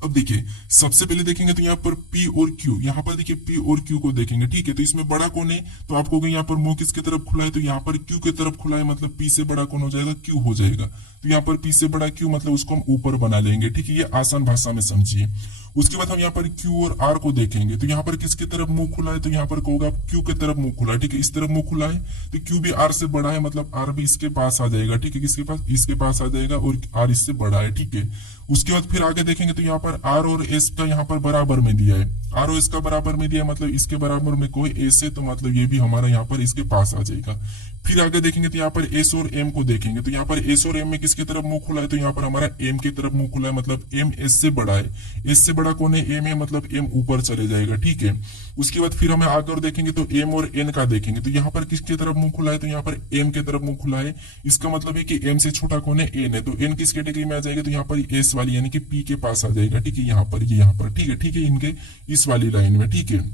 अब देखिए सबसे पहले देखेंगे तो यहाँ पर P और Q, यहाँ पर देखिए P और Q को देखेंगे। ठीक है, तो इसमें बड़ा कौन है, तो आपको यहाँ पर मुंह किसके तरफ खुला है, तो यहाँ पर Q की तरफ खुला है, मतलब P से बड़ा कौन हो जाएगा, Q हो जाएगा। तो यहाँ पर P से बड़ा Q, मतलब उसको हम ऊपर बना लेंगे। ठीक है, ये आसान भाषा में समझिए। उसके बाद हम यहाँ पर Q और R को देखेंगे, तो यहाँ पर किसकी तरफ मुंह खुला है, तो यहाँ पर कहोगा Q की तरफ मुंह खुला है। ठीक है, इस तरफ मुंह खुला है तो Q भी R से बड़ा है, मतलब R भी इसके पास आ जाएगा। ठीक है, किसके पास, इसके पास आ जाएगा, और R इससे बड़ा है। ठीक है, उसके बाद फिर आगे देखेंगे तो यहाँ पर R और S का यहाँ पर बराबर में दिया है, R और S का बराबर में दिया है, मतलब इसके बराबर में कोई S है, तो मतलब ये भी हमारा यहाँ पर इसके पास आ जाएगा। फिर आगे देखेंगे तो यहाँ पर S और M को देखेंगे, तो यहाँ पर S और M में किसकी तरफ मुंह खुला है, तो यहाँ पर हमारा M की तरफ मुंह खुला है, मतलब M S से बड़ा है। S से बड़ा कौन है, M है, मतलब M ऊपर चले जाएगा। ठीक है, उसके बाद फिर हमें आगे और देखेंगे तो M और N का देखेंगे, तो यहाँ पर किसकी तरफ मुंह खुला है, तो यहाँ पर M की तरफ मुंह खुला है। इसका मतलब है कि M से छोटा कौन है, N है, तो N किस कैटेगरी में आ जाएगा, तो यहाँ पर S वाली यानी कि P के पास आ जाएगा। ठीक है, यहाँ पर ये यहाँ पर। ठीक है, ठीक है, इनके इस वाली लाइन में। ठीक है,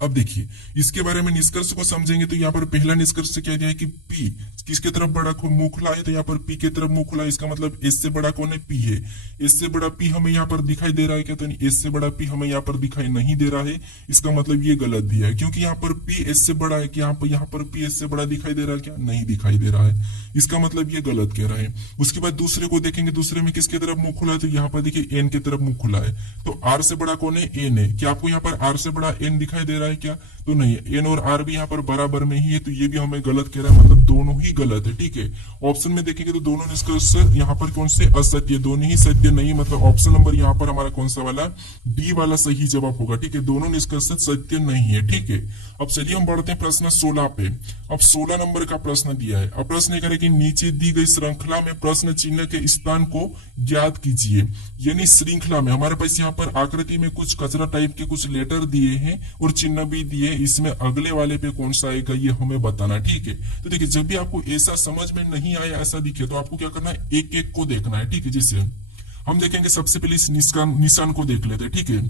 अब देखिए इसके बारे में निष्कर्ष को समझेंगे, तो यहाँ पर पहला निष्कर्ष क्या दिया है कि P किसके तरफ बड़ा मुंह खुला है, तो यहाँ पर P की तरफ मुंह खुला है। इसका मतलब S से बड़ा कौन है, P है। S से बड़ा P हमें यहाँ पर दिखाई दे रहा है क्या, तो S से बड़ा P हमें यहाँ पर दिखाई नहीं दे रहा है। इसका मतलब ये गलत दिया है, क्योंकि यहाँ पर P S से बड़ा है कि यहाँ पर P S से बड़ा दिखाई दे रहा है क्या, नहीं दिखाई दे रहा है। इसका मतलब ये गलत कह रहा है। उसके बाद दूसरे को देखेंगे, दूसरे में किसके तरफ मुंह खुला है, तो यहाँ पर देखिए N की तरफ मुंह खुला है। तो R से बड़ा कौन है, N है। क्या आपको यहाँ पर R से बड़ा N दिखाई दे रहा है क्या, तो नहीं, N और R भी यहाँ पर बराबर में ही है, तो ये भी हमें गलत कह रहा है, मतलब दोनों ही गलत है। ठीक है, ऑप्शन में देखेंगे तो दोनों निष्कर्ष यहाँ पर कौन से असत्य, दोनों ही सत्य नहीं, मतलब ऑप्शन नंबर यहाँ पर हमारा कौन सा वाला, डी वाला सही जवाब होगा। ठीक है, दोनों निष्कर्ष सत्य नहीं है। ठीक है, अब चलिए हम बढ़ते हैं प्रश्न 16 पे। अब 16 नंबर का प्रश्न दिया है। अब प्रश्न करें कि नीचे दी गई श्रृंखला में प्रश्न चिन्ह के स्थान को ज्ञात कीजिए। यानी श्रृंखला में हमारे पास यहाँ पर आकृति में कुछ कचरा टाइप के कुछ लेटर दिए हैं और चिन्ह भी दिए, इसमें अगले वाले पे कौन सा आएगा ये हमें बताना। ठीक है, तो देखिए जब भी आपको ऐसा समझ में नहीं आया, ऐसा दिखे, तो आपको क्या करना है, एक एक को देखना है। ठीक है, जैसे हम देखेंगे सबसे पहले इस निशान को देख लेते हैं। ठीक है,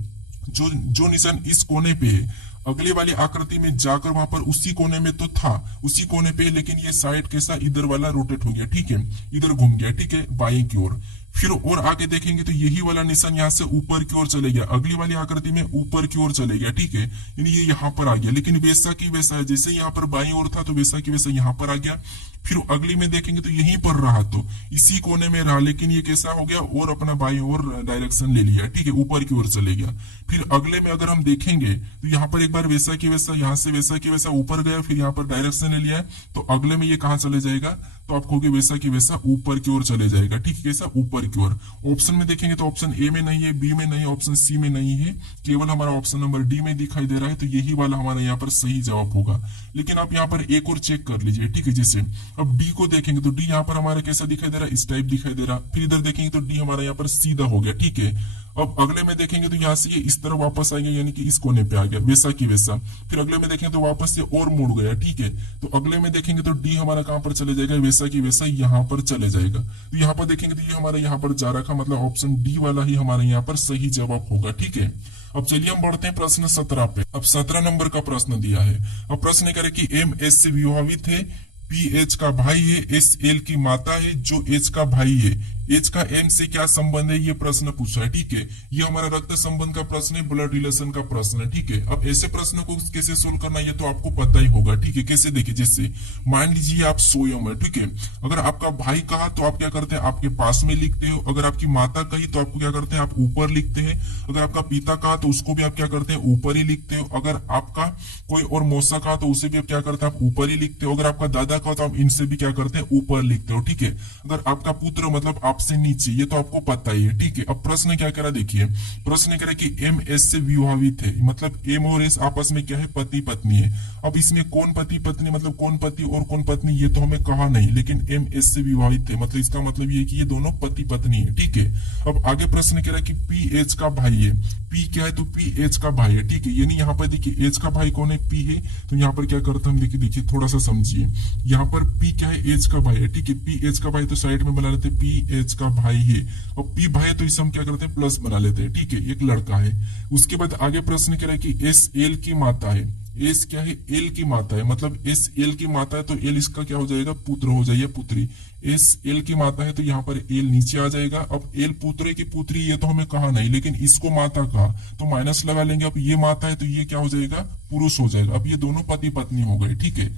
जो निशान इस कोने पे है, अगले वाली आकृति में जाकर वहां पर उसी कोने में तो था, उसी कोने पे, लेकिन ये साइड कैसा इधर वाला रोटेट हो गया। ठीक है, इधर घूम गया। ठीक है, बाई की ओर। फिर और आगे देखेंगे तो यही वाला निशान यहाँ से ऊपर की ओर चले गया, अगली वाली आकृति में ऊपर की ओर चले गया। ठीक है, यानी ये यहाँ पर आ गया, लेकिन वैसा की वैसा है, जैसे यहाँ पर बाई ओर था तो वैसा की वैसा यहाँ पर आ गया। फिर अगली में देखेंगे तो यहीं पर रहा, तो इसी कोने में रहा, लेकिन ये कैसा हो गया, और अपना बाई ओर डायरेक्शन ले लिया। ठीक है, ऊपर की ओर चले गया। फिर अगले में अगर हम देखेंगे तो यहाँ पर एक बार वैसा की वैसा, यहाँ से वैसा की वैसा ऊपर गया, फिर यहाँ पर डायरेक्शन ले लिया, तो अगले में ये कहाँ चले जाएगा, तो आपको वैसा की वैसा ऊपर की ओर चले जाएगा। ठीक है, कैसा, ऊपर की ओर। ऑप्शन में देखेंगे तो ऑप्शन ए में नहीं है, बी में नहीं है, ऑप्शन सी में नहीं है, केवल हमारा ऑप्शन नंबर डी में दिखाई दे रहा है, तो यही वाला हमारा यहाँ पर सही जवाब होगा। लेकिन आप यहाँ पर एक और चेक कर लीजिए। ठीक है, जैसे अब डी को देखेंगे तो डी यहाँ पर हमारा कैसा दिखाई दे रहा है, इस टाइप दिखाई दे रहा। फिर इधर देखेंगे तो डी हमारा यहाँ पर सीधा हो गया। ठीक है, अब अगले में देखेंगे तो यहाँ से ये इस तरह वापस आ गया, यानी कि इस कोने पे आ गया, वैसा की वैसा। फिर अगले में देखेंगे तो वापस से और मुड़ गया। ठीक है, तो अगले में देखेंगे तो डी हमारा कहां पर चले जाएगा, वैसा की वैसा यहाँ पर चले जाएगा। तो यहाँ पर देखेंगे तो ये हमारा यहाँ पर जा रखा, मतलब ऑप्शन डी वाला ही हमारा यहाँ पर सही जवाब होगा। ठीक है, अब चलिए हम बढ़ते हैं प्रश्न 17 पे। अब 17 नंबर का प्रश्न दिया है। अब प्रश्न कह रहे कि एम एस से विवाहित है, पी एच का भाई है, एस एल की माता है, जो एच का भाई है, एच का एम से क्या संबंध है, ये प्रश्न पूछा है। ठीक है, ये हमारा रक्त संबंध का प्रश्न है, ब्लड रिलेशन का प्रश्न है। ठीक है, अब ऐसे प्रश्न को कैसे सोल्व करना ये तो आपको पता ही होगा। ठीक है, कैसे देखिए, जैसे मान लीजिए आप सोयम है। ठीक है, अगर आपका भाई कहा तो आप क्या करते हैं, आपके पास में लिखते हो। अगर आपकी माता कही तो आपको क्या करते हैं, आप ऊपर लिखते हैं। अगर आपका पिता कहा तो उसको भी आप क्या करते हैं, ऊपर ही लिखते हो। अगर आपका कोई और मौसा कहा तो उसे भी आप क्या करते हैं, आप ऊपर ही लिखते हो। अगर आपका दादा कहा तो आप इनसे भी क्या करते हैं, ऊपर लिखते हो। ठीक है, अगर आपका पुत्र मतलब आपसे नीचे, ये तो आपको पता ही है। ठीक है, अब प्रश्न क्या करा, देखिए प्रश्न कह रहा है कि एम एस से विवाहित है, मतलब एम और एस आपस में क्या है, पति पत्नी है। अब इसमें कौन पति पत्नी, मतलब कौन पति और कौन पत्नी, ये तो हमें कहा नहीं, लेकिन एम एस से विवाहित है, मतलब इसका मतलब ये है कि ये दोनों पति पत्नी है। ठीक है, अब आगे प्रश्न कह रहा है कि पी एच का भाई है। पी क्या है, तो पी एच का भाई है। ठीक है, यानी यहाँ पर देखिए एच का भाई कौन है, पी है। तो यहाँ पर क्या करते हैं हम, देखिए थोड़ा सा समझिए, यहाँ पर पी क्या है, एच का भाई है। ठीक है, पी एच का भाई तो साइड में बना लेते हैं, पी एच का भाई है। और पी भाई तो इसे हम क्या करते हैं, प्लस बना लेते हैं। ठीक है, एक लड़का है। उसके बाद आगे प्रश्न कह रहा है कि एस एल की माता है। एस क्या है, एल की माता है, मतलब एस एल की माता है तो एल इसका क्या हो जाएगा, पुत्र हो जाएगा, पुत्री। एस एल की माता है तो यहाँ पर एल नीचे आ जाएगा। अब एल पुत्र की पुत्री, ये तो हमें कहा नहीं, लेकिन इसको माता कहा तो माइनस लगा लेंगे। अब ये माता है तो ये क्या हो जाएगा, पुरुष हो जाएगा। अब ये दोनों पति पत्नी हो गए। ठीक है,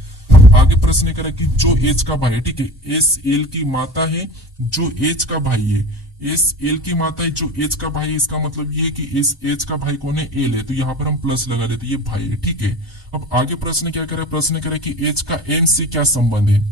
आगे प्रश्न करा कि जो एच का भाई है। ठीक है, एस एल की माता है, जो एच का भाई है। एस एल की माता है, जो एच का भाई है, इसका मतलब ये है कि इस एच का भाई कौन है, एल है। तो यहाँ पर हम प्लस लगा देते, ये भाई है। ठीक है, अब आगे प्रश्न क्या करे, प्रश्न करे कि एच का एन से क्या संबंध है।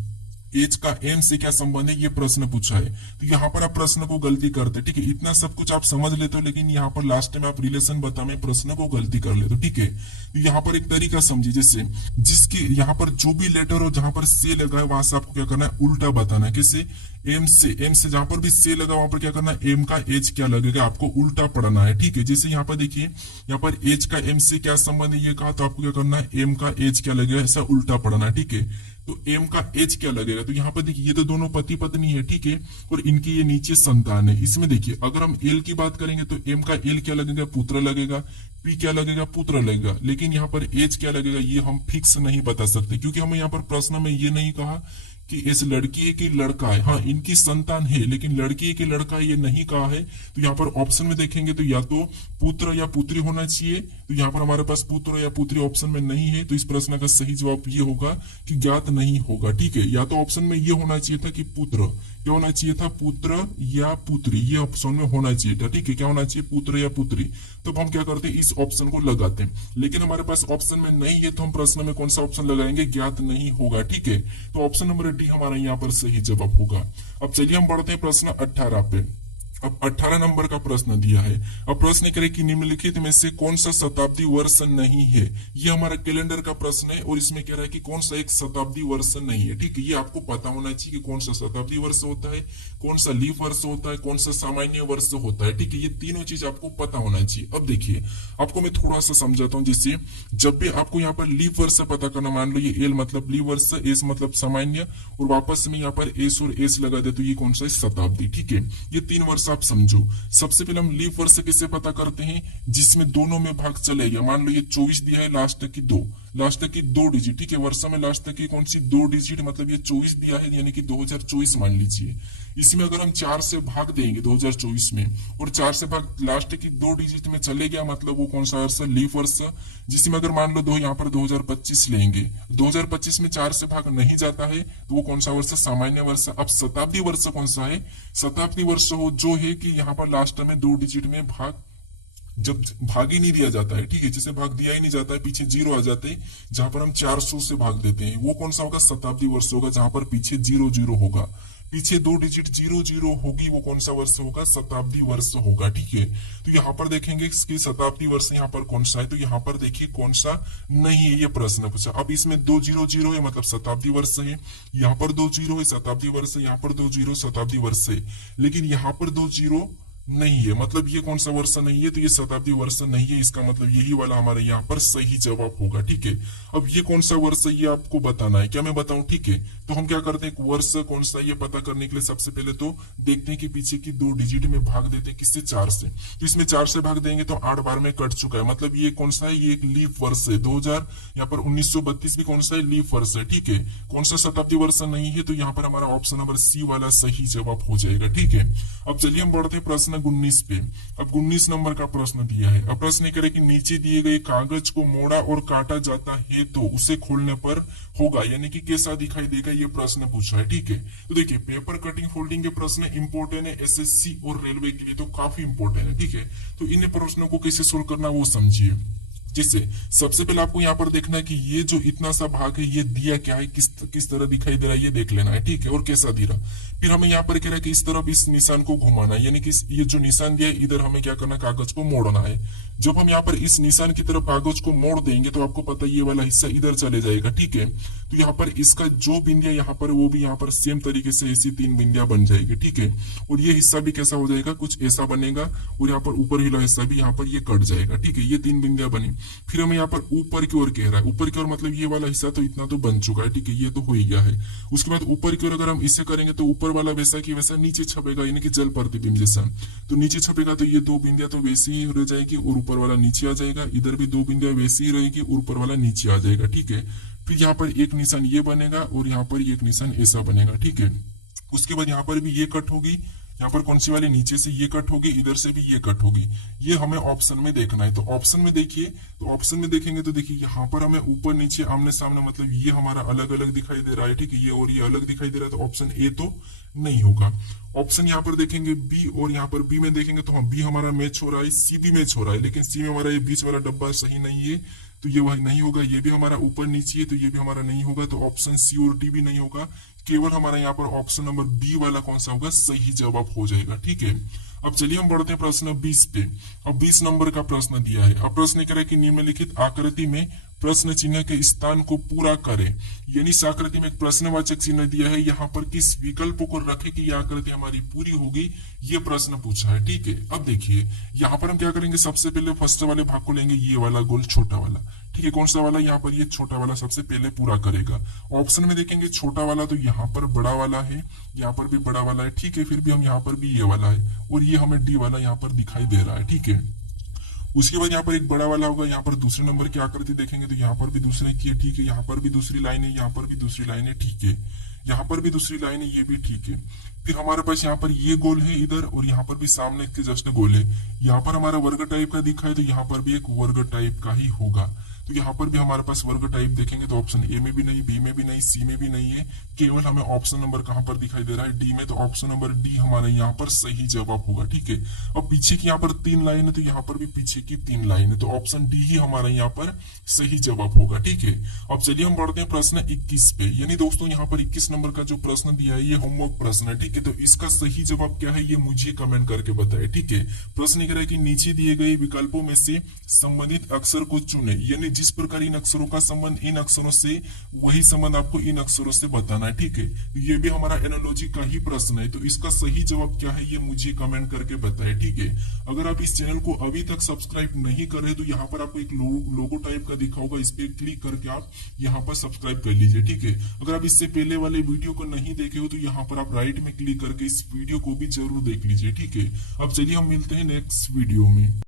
एच का एम से क्या संबंध है, ये प्रश्न पूछा है। तो यहाँ पर आप प्रश्न को गलती करते, ठीक है, इतना सब कुछ आप समझ लेते हो, लेकिन यहाँ पर लास्ट में आप रिलेशन बताने प्रश्न को गलती कर लेते हो। ठीक है, तो यहाँ पर एक तरीका समझिए, जैसे जिसके यहाँ पर जो भी लेटर हो जहां पर से लगा है वहां से आपको क्या करना है, उल्टा बताना है। कैसे, एम से जहां पर भी से लगा वहां पर क्या करना है, एम का एच क्या लगेगा, आपको उल्टा पढ़ना है। ठीक है, जैसे यहाँ पर देखिए, यहाँ पर एच का एम से क्या संबंध है ये कहा, तो आपको क्या करना है, एम का एच क्या लगेगा, ऐसा उल्टा पढ़ना है। ठीक है, तो एम का एच क्या लगेगा, तो यहाँ पर देखिए ये तो दोनों पति पत्नी है। ठीक है, और इनकी ये नीचे संतान है। इसमें देखिए अगर हम एल की बात करेंगे तो एम का एल क्या लगेगा, पुत्र लगेगा। पी क्या लगेगा, पुत्र लगेगा। लेकिन यहाँ पर एच क्या लगेगा ये हम फिक्स नहीं बता सकते, क्योंकि हमें यहाँ पर प्रश्न में ये नहीं कहा कि इस लड़की है कि लड़का है। हाँ, इनकी संतान है, लेकिन लड़की है कि लड़का है ये नहीं कहा है। तो यहाँ पर ऑप्शन में देखेंगे तो या तो पुत्र या पुत्री होना चाहिए। तो यहाँ पर हमारे पास पुत्र या पुत्री ऑप्शन में नहीं है, तो इस प्रश्न का सही जवाब ये होगा कि ज्ञात नहीं होगा। ठीक है, या तो ऑप्शन में ये होना चाहिए था कि पुत्र, क्या होना चाहिए था, पुत्र या पुत्री, ये ऑप्शन में होना चाहिए था। ठीक है, क्या होना चाहिए, पुत्र या पुत्री। तो हम क्या करते हैं, इस ऑप्शन को लगाते हैं, लेकिन हमारे पास ऑप्शन में नहीं है, तो हम प्रश्न में कौन सा ऑप्शन लगाएंगे, ज्ञात नहीं होगा। ठीक है, तो ऑप्शन नंबर डी हमारा यहाँ पर सही जवाब होगा। अब चलिए हम बढ़ते हैं प्रश्न 18 पे। अब 18 नंबर का प्रश्न दिया है। अब प्रश्न करे कि निम्नलिखित में से कौन सा शताब्दी वर्ष नहीं है। ये हमारा कैलेंडर का प्रश्न है, और इसमें कह रहा है कि कौन सा एक शताब्दी वर्ष नहीं है। ठीक है, ये आपको पता होना चाहिए कि कौन सा शताब्दी वर्ष होता है, कौन सा लीप वर्ष होता है, कौन सा सामान्य वर्ष होता है। ठीक है, ये तीनों चीज आपको पता होना चाहिए। अब देखिए आपको मैं थोड़ा सा समझाता हूँ। जैसे जब भी आपको यहाँ पर लीप वर्ष पता करना, मान लो ये एल मतलब लीप वर्ष, एस मतलब सामान्य, और वापस में यहाँ पर एस और एस लगा दे तो ये कौन सा है, शताब्दी। ठीक है, ये तीन वर्ष आप समझो। सबसे पहले हम लीप वर्ष कैसे पता करते हैं, जिसमें दोनों में भाग चले गया। मान लो ये 24 दिया है, लास्ट तक की दो डिजिट। ठीक है, वर्ष में लास्ट तक की कौन सी, 2 डिजिट, मतलब ये 24 दिया है, यानी कि 2024 मान लीजिए। इसमें अगर हम 4 से भाग देंगे 2024 में, और 4 से भाग लास्ट की 2 डिजिट में चले गया, मतलब वो कौन सा वर्ष, लीप वर्ष। जिसमें अगर मान लो दो यहाँ पर 2025 लेंगे, 2025 में 4 से भाग नहीं जाता है, तो वो कौन सा वर्ष, सामान्य वर्ष। अब शताब्दी वर्ष कौन सा है, शताब्दी वर्ष हो जो है कि यहाँ पर लास्ट में 2 डिजिट में भाग, जब भाग ही नहीं दिया जाता है। ठीक है, जैसे भाग दिया ही नहीं जाता है, पीछे 0 आ जाते हैं, जहां पर हम 400 से भाग देते हैं, वो कौन सा होगा, शताब्दी वर्ष होगा। जहां पर पीछे 0 होगा, पीछे 2 डिजिट 0 होगी, वो कौन सा वर्ष होगा, शताब्दी वर्ष होगा। ठीक है, तो यहाँ पर देखेंगे इसकी शताब्दी वर्ष यहाँ पर कौन सा है, तो यहाँ पर देखिए कौन सा नहीं है, ये प्रश्न पूछा। अब इसमें 2 0 है, मतलब शताब्दी वर्ष है। यहाँ पर 2 0 है, शताब्दी वर्ष है। यहाँ पर 2 0 शताब्दी वर्ष है। लेकिन यहाँ पर 2 0 नहीं है, मतलब ये कौन सा वर्ष नहीं है, तो ये शताब्दी वर्ष नहीं है, इसका मतलब यही वाला हमारे यहाँ पर सही जवाब होगा। ठीक है, अब ये कौन सा वर्ष है ये आपको बताना है, क्या मैं बताऊं? ठीक है, तो हम क्या करते हैं, वर्ष कौन सा ये पता करने के लिए सबसे पहले तो देखते हैं कि पीछे की 2 डिजिट में भाग देते हैं, किससे? 4 से। तो इसमें 4 से भाग देंगे तो 8 बार में कट चुका है, मतलब ये कौन सा है, ये एक लीप वर्ष है। 2000 यहाँ पर 1932 भी कौन सा है, लीप वर्ष है। ठीक है, कौन सा शताब्दी वर्ष नहीं है, तो यहाँ पर हमारा ऑप्शन नंबर सी वाला सही जवाब हो जाएगा। ठीक है, अब चलिए हम बढ़ते हैं प्रश्न 19 पे। अब 19 नंबर का प्रश्न दिया है। अब प्रश्न कह रहे कि नीचे दिए गए कागज को मोड़ा और काटा जाता है तो उसे खोलने पर होगा, यानी कि कैसा दिखाई देगा, ये प्रश्न पूछा है। ठीक है, तो देखिए पेपर कटिंग फोल्डिंग के प्रश्न इंपोर्टेंट है एसएससी और रेलवे के लिए, तो काफी इंपोर्टेंट है। ठीक है, तो इन प्रश्नों को कैसे सोल्व करना वो समझिए। जिससे सबसे पहले आपको यहाँ पर देखना है कि ये जो इतना सा भाग है ये दिया क्या है, किस तरह दिखाई दे रहा है, ये देख लेना है। ठीक है, और कैसा दे रहा। फिर हमें यहाँ पर कह रहा है कि इस तरफ इस निशान को घुमाना है, यानी कि ये जो निशान दिया है इधर हमें क्या करना है, कागज को मोड़ना है। जब हम यहाँ पर इस निशान की तरफ कागज को मोड़ देंगे तो आपको पता है ये वाला हिस्सा इधर चले जाएगा। ठीक है, तो यहाँ पर इसका जो बिंदिया यहाँ पर वो भी यहाँ पर सेम तरीके से ऐसी 3 बिंदिया बन जाएगी। ठीक है, और ये हिस्सा भी कैसा हो जाएगा, कुछ ऐसा बनेगा, और यहाँ पर ऊपर हिला हिस्सा भी यहाँ पर ये कट जाएगा। ठीक है, ये 3 बिंदिया बनी। फिर हमें यहाँ पर ऊपर की ओर कह रहा है, ऊपर की ओर मतलब ये वाला हिस्सा तो इतना तो बन चुका है। ठीक है, ये तो हो ही गया है। उसके बाद ऊपर की ओर अगर हम इसे करेंगे तो ऊपर वाला वैसा की वैसा नीचे छपेगा, यानी कि जल प्रतिबिंब जैसा। तो नीचे छपेगा तो ये 2 बिंदिया तो वैसी ही रह जाएगी और ऊपर वाला नीचे आ जाएगा। इधर भी 2 बिंदिया वैसी ही रहेगी और ऊपर वाला नीचे आ जाएगा। ठीक है, फिर यहाँ पर एक निशान ये बनेगा और यहाँ पर एक निशान ऐसा बनेगा। ठीक है, उसके बाद यहाँ पर भी ये कट होगी, यहाँ पर कौन सी वाली, नीचे से ये कट होगी, इधर से भी ये कट होगी। ये हमें ऑप्शन में देखना है। तो ऑप्शन में देखिए, तो ऑप्शन में देखेंगे तो देखिए यहाँ पर हमें ऊपर नीचे आमने सामने, मतलब ये हमारा अलग अलग दिखाई दे रहा है। ठीक है, ये और ये अलग दिखाई दे रहा है, तो ऑप्शन ए तो नहीं होगा। ऑप्शन यहाँ पर देखेंगे बी, और यहाँ पर बी में देखेंगे तो हाँ बी हमारा मैच हो रहा है, सी भी मैच हो रहा है, लेकिन सी में हमारा ये बीच वाला डब्बा सही नहीं है, तो ये वही नहीं होगा। ये भी हमारा ऊपर नीचे है, तो ये भी हमारा नहीं होगा। तो ऑप्शन सी और डी भी नहीं होगा, केवल हमारा यहाँ पर ऑप्शन नंबर बी वाला कौन सा होगा, सही जवाब हो जाएगा। ठीक है, अब चलिए हम बढ़ते हैं प्रश्न 20 पे। अब 20 नंबर का प्रश्न दिया है। अब प्रश्न कह रहा है कि निम्नलिखित आकृति में प्रश्न चिन्ह के स्थान को पूरा करें, यानी इस आकृति में एक प्रश्नवाचक चिन्ह दिया है, यहाँ पर किस विकल्प को रखे कि यह आकृति हमारी पूरी होगी, ये प्रश्न पूछा है। ठीक है, अब देखिए यहाँ पर हम क्या करेंगे, सबसे पहले फर्स्ट वाले भाग को लेंगे, ये वाला गोल छोटा वाला। ठीक है, कौन सा वाला, यहाँ पर ये छोटा वाला सबसे पहले पूरा करेगा। ऑप्शन में देखेंगे छोटा वाला, तो यहाँ पर बड़ा वाला है, यहाँ पर भी बड़ा वाला है। ठीक है, फिर भी हम यहाँ पर भी ये वाला है, और ये हमें डी वाला यहाँ पर दिखाई दे रहा है। ठीक है, उसके बाद यहाँ पर एक बड़ा वाला होगा, यहाँ पर दूसरे नंबर की आकृति देखेंगे तो यहाँ पर भी दूसरे की है। ठीक है, यहाँ पर भी दूसरी लाइन है, यहाँ पर भी दूसरी लाइन है। ठीक है, यहाँ पर भी दूसरी लाइन है, ये भी ठीक है। फिर हमारे पास यहाँ पर ये गोल है इधर, और यहाँ पर भी सामने के जस्ट गोल है। यहाँ पर हमारा वर्ग टाइप का दिखा है, तो यहाँ पर भी एक वर्ग टाइप का ही होगा। तो यहाँ पर भी हमारे पास वर्ग टाइप देखेंगे तो ऑप्शन ए में भी नहीं, बी में भी नहीं, सी में भी नहीं है, केवल हमें ऑप्शन नंबर कहाँ पर दिखाई दे रहा है, डी में। तो ऑप्शन नंबर डी हमारे यहाँ पर सही जवाब होगा। ठीक है, अब पीछे की यहाँ पर 3 लाइन है, तो यहाँ पर भी पीछे की 3 लाइन है, तो ऑप्शन डी ही हमारा यहाँ पर सही जवाब होगा। ठीक है, अब चलिए हम बढ़ते हैं प्रश्न 21 पे। यानी दोस्तों यहाँ पर 21 नंबर का जो प्रश्न दिया है ये होमवर्क प्रश्न है। ठीक है, तो इसका सही जवाब क्या है ये मुझे कमेंट करके बताए। ठीक है, प्रश्न कह रहा है कि नीचे दिए गए विकल्पों में से संबंधित अक्षर को चुने, यानी जिस प्रकार इन अक्षरों का संबंध इन अक्षरों से, वही संबंध आपको इन अक्षरों से बताना है। ठीक है, ये भी हमारा एनालॉजी का ही प्रश्न है, तो इसका सही जवाब क्या है ये मुझे कमेंट करके बताए। ठीक है, अगर आप इस चैनल को अभी तक सब्सक्राइब नहीं कर रहे तो यहाँ पर आपको एक लोगो टाइप का दिखा होगा, इस पे क्लिक करके आप यहाँ पर सब्सक्राइब कर लीजिए। ठीक है, अगर आप इससे पहले वाले वीडियो को नहीं देखे हो तो यहाँ पर आप राइट में क्लिक करके इस वीडियो को भी जरूर देख लीजिए। ठीक है, अब चलिए हम मिलते हैं नेक्स्ट वीडियो में।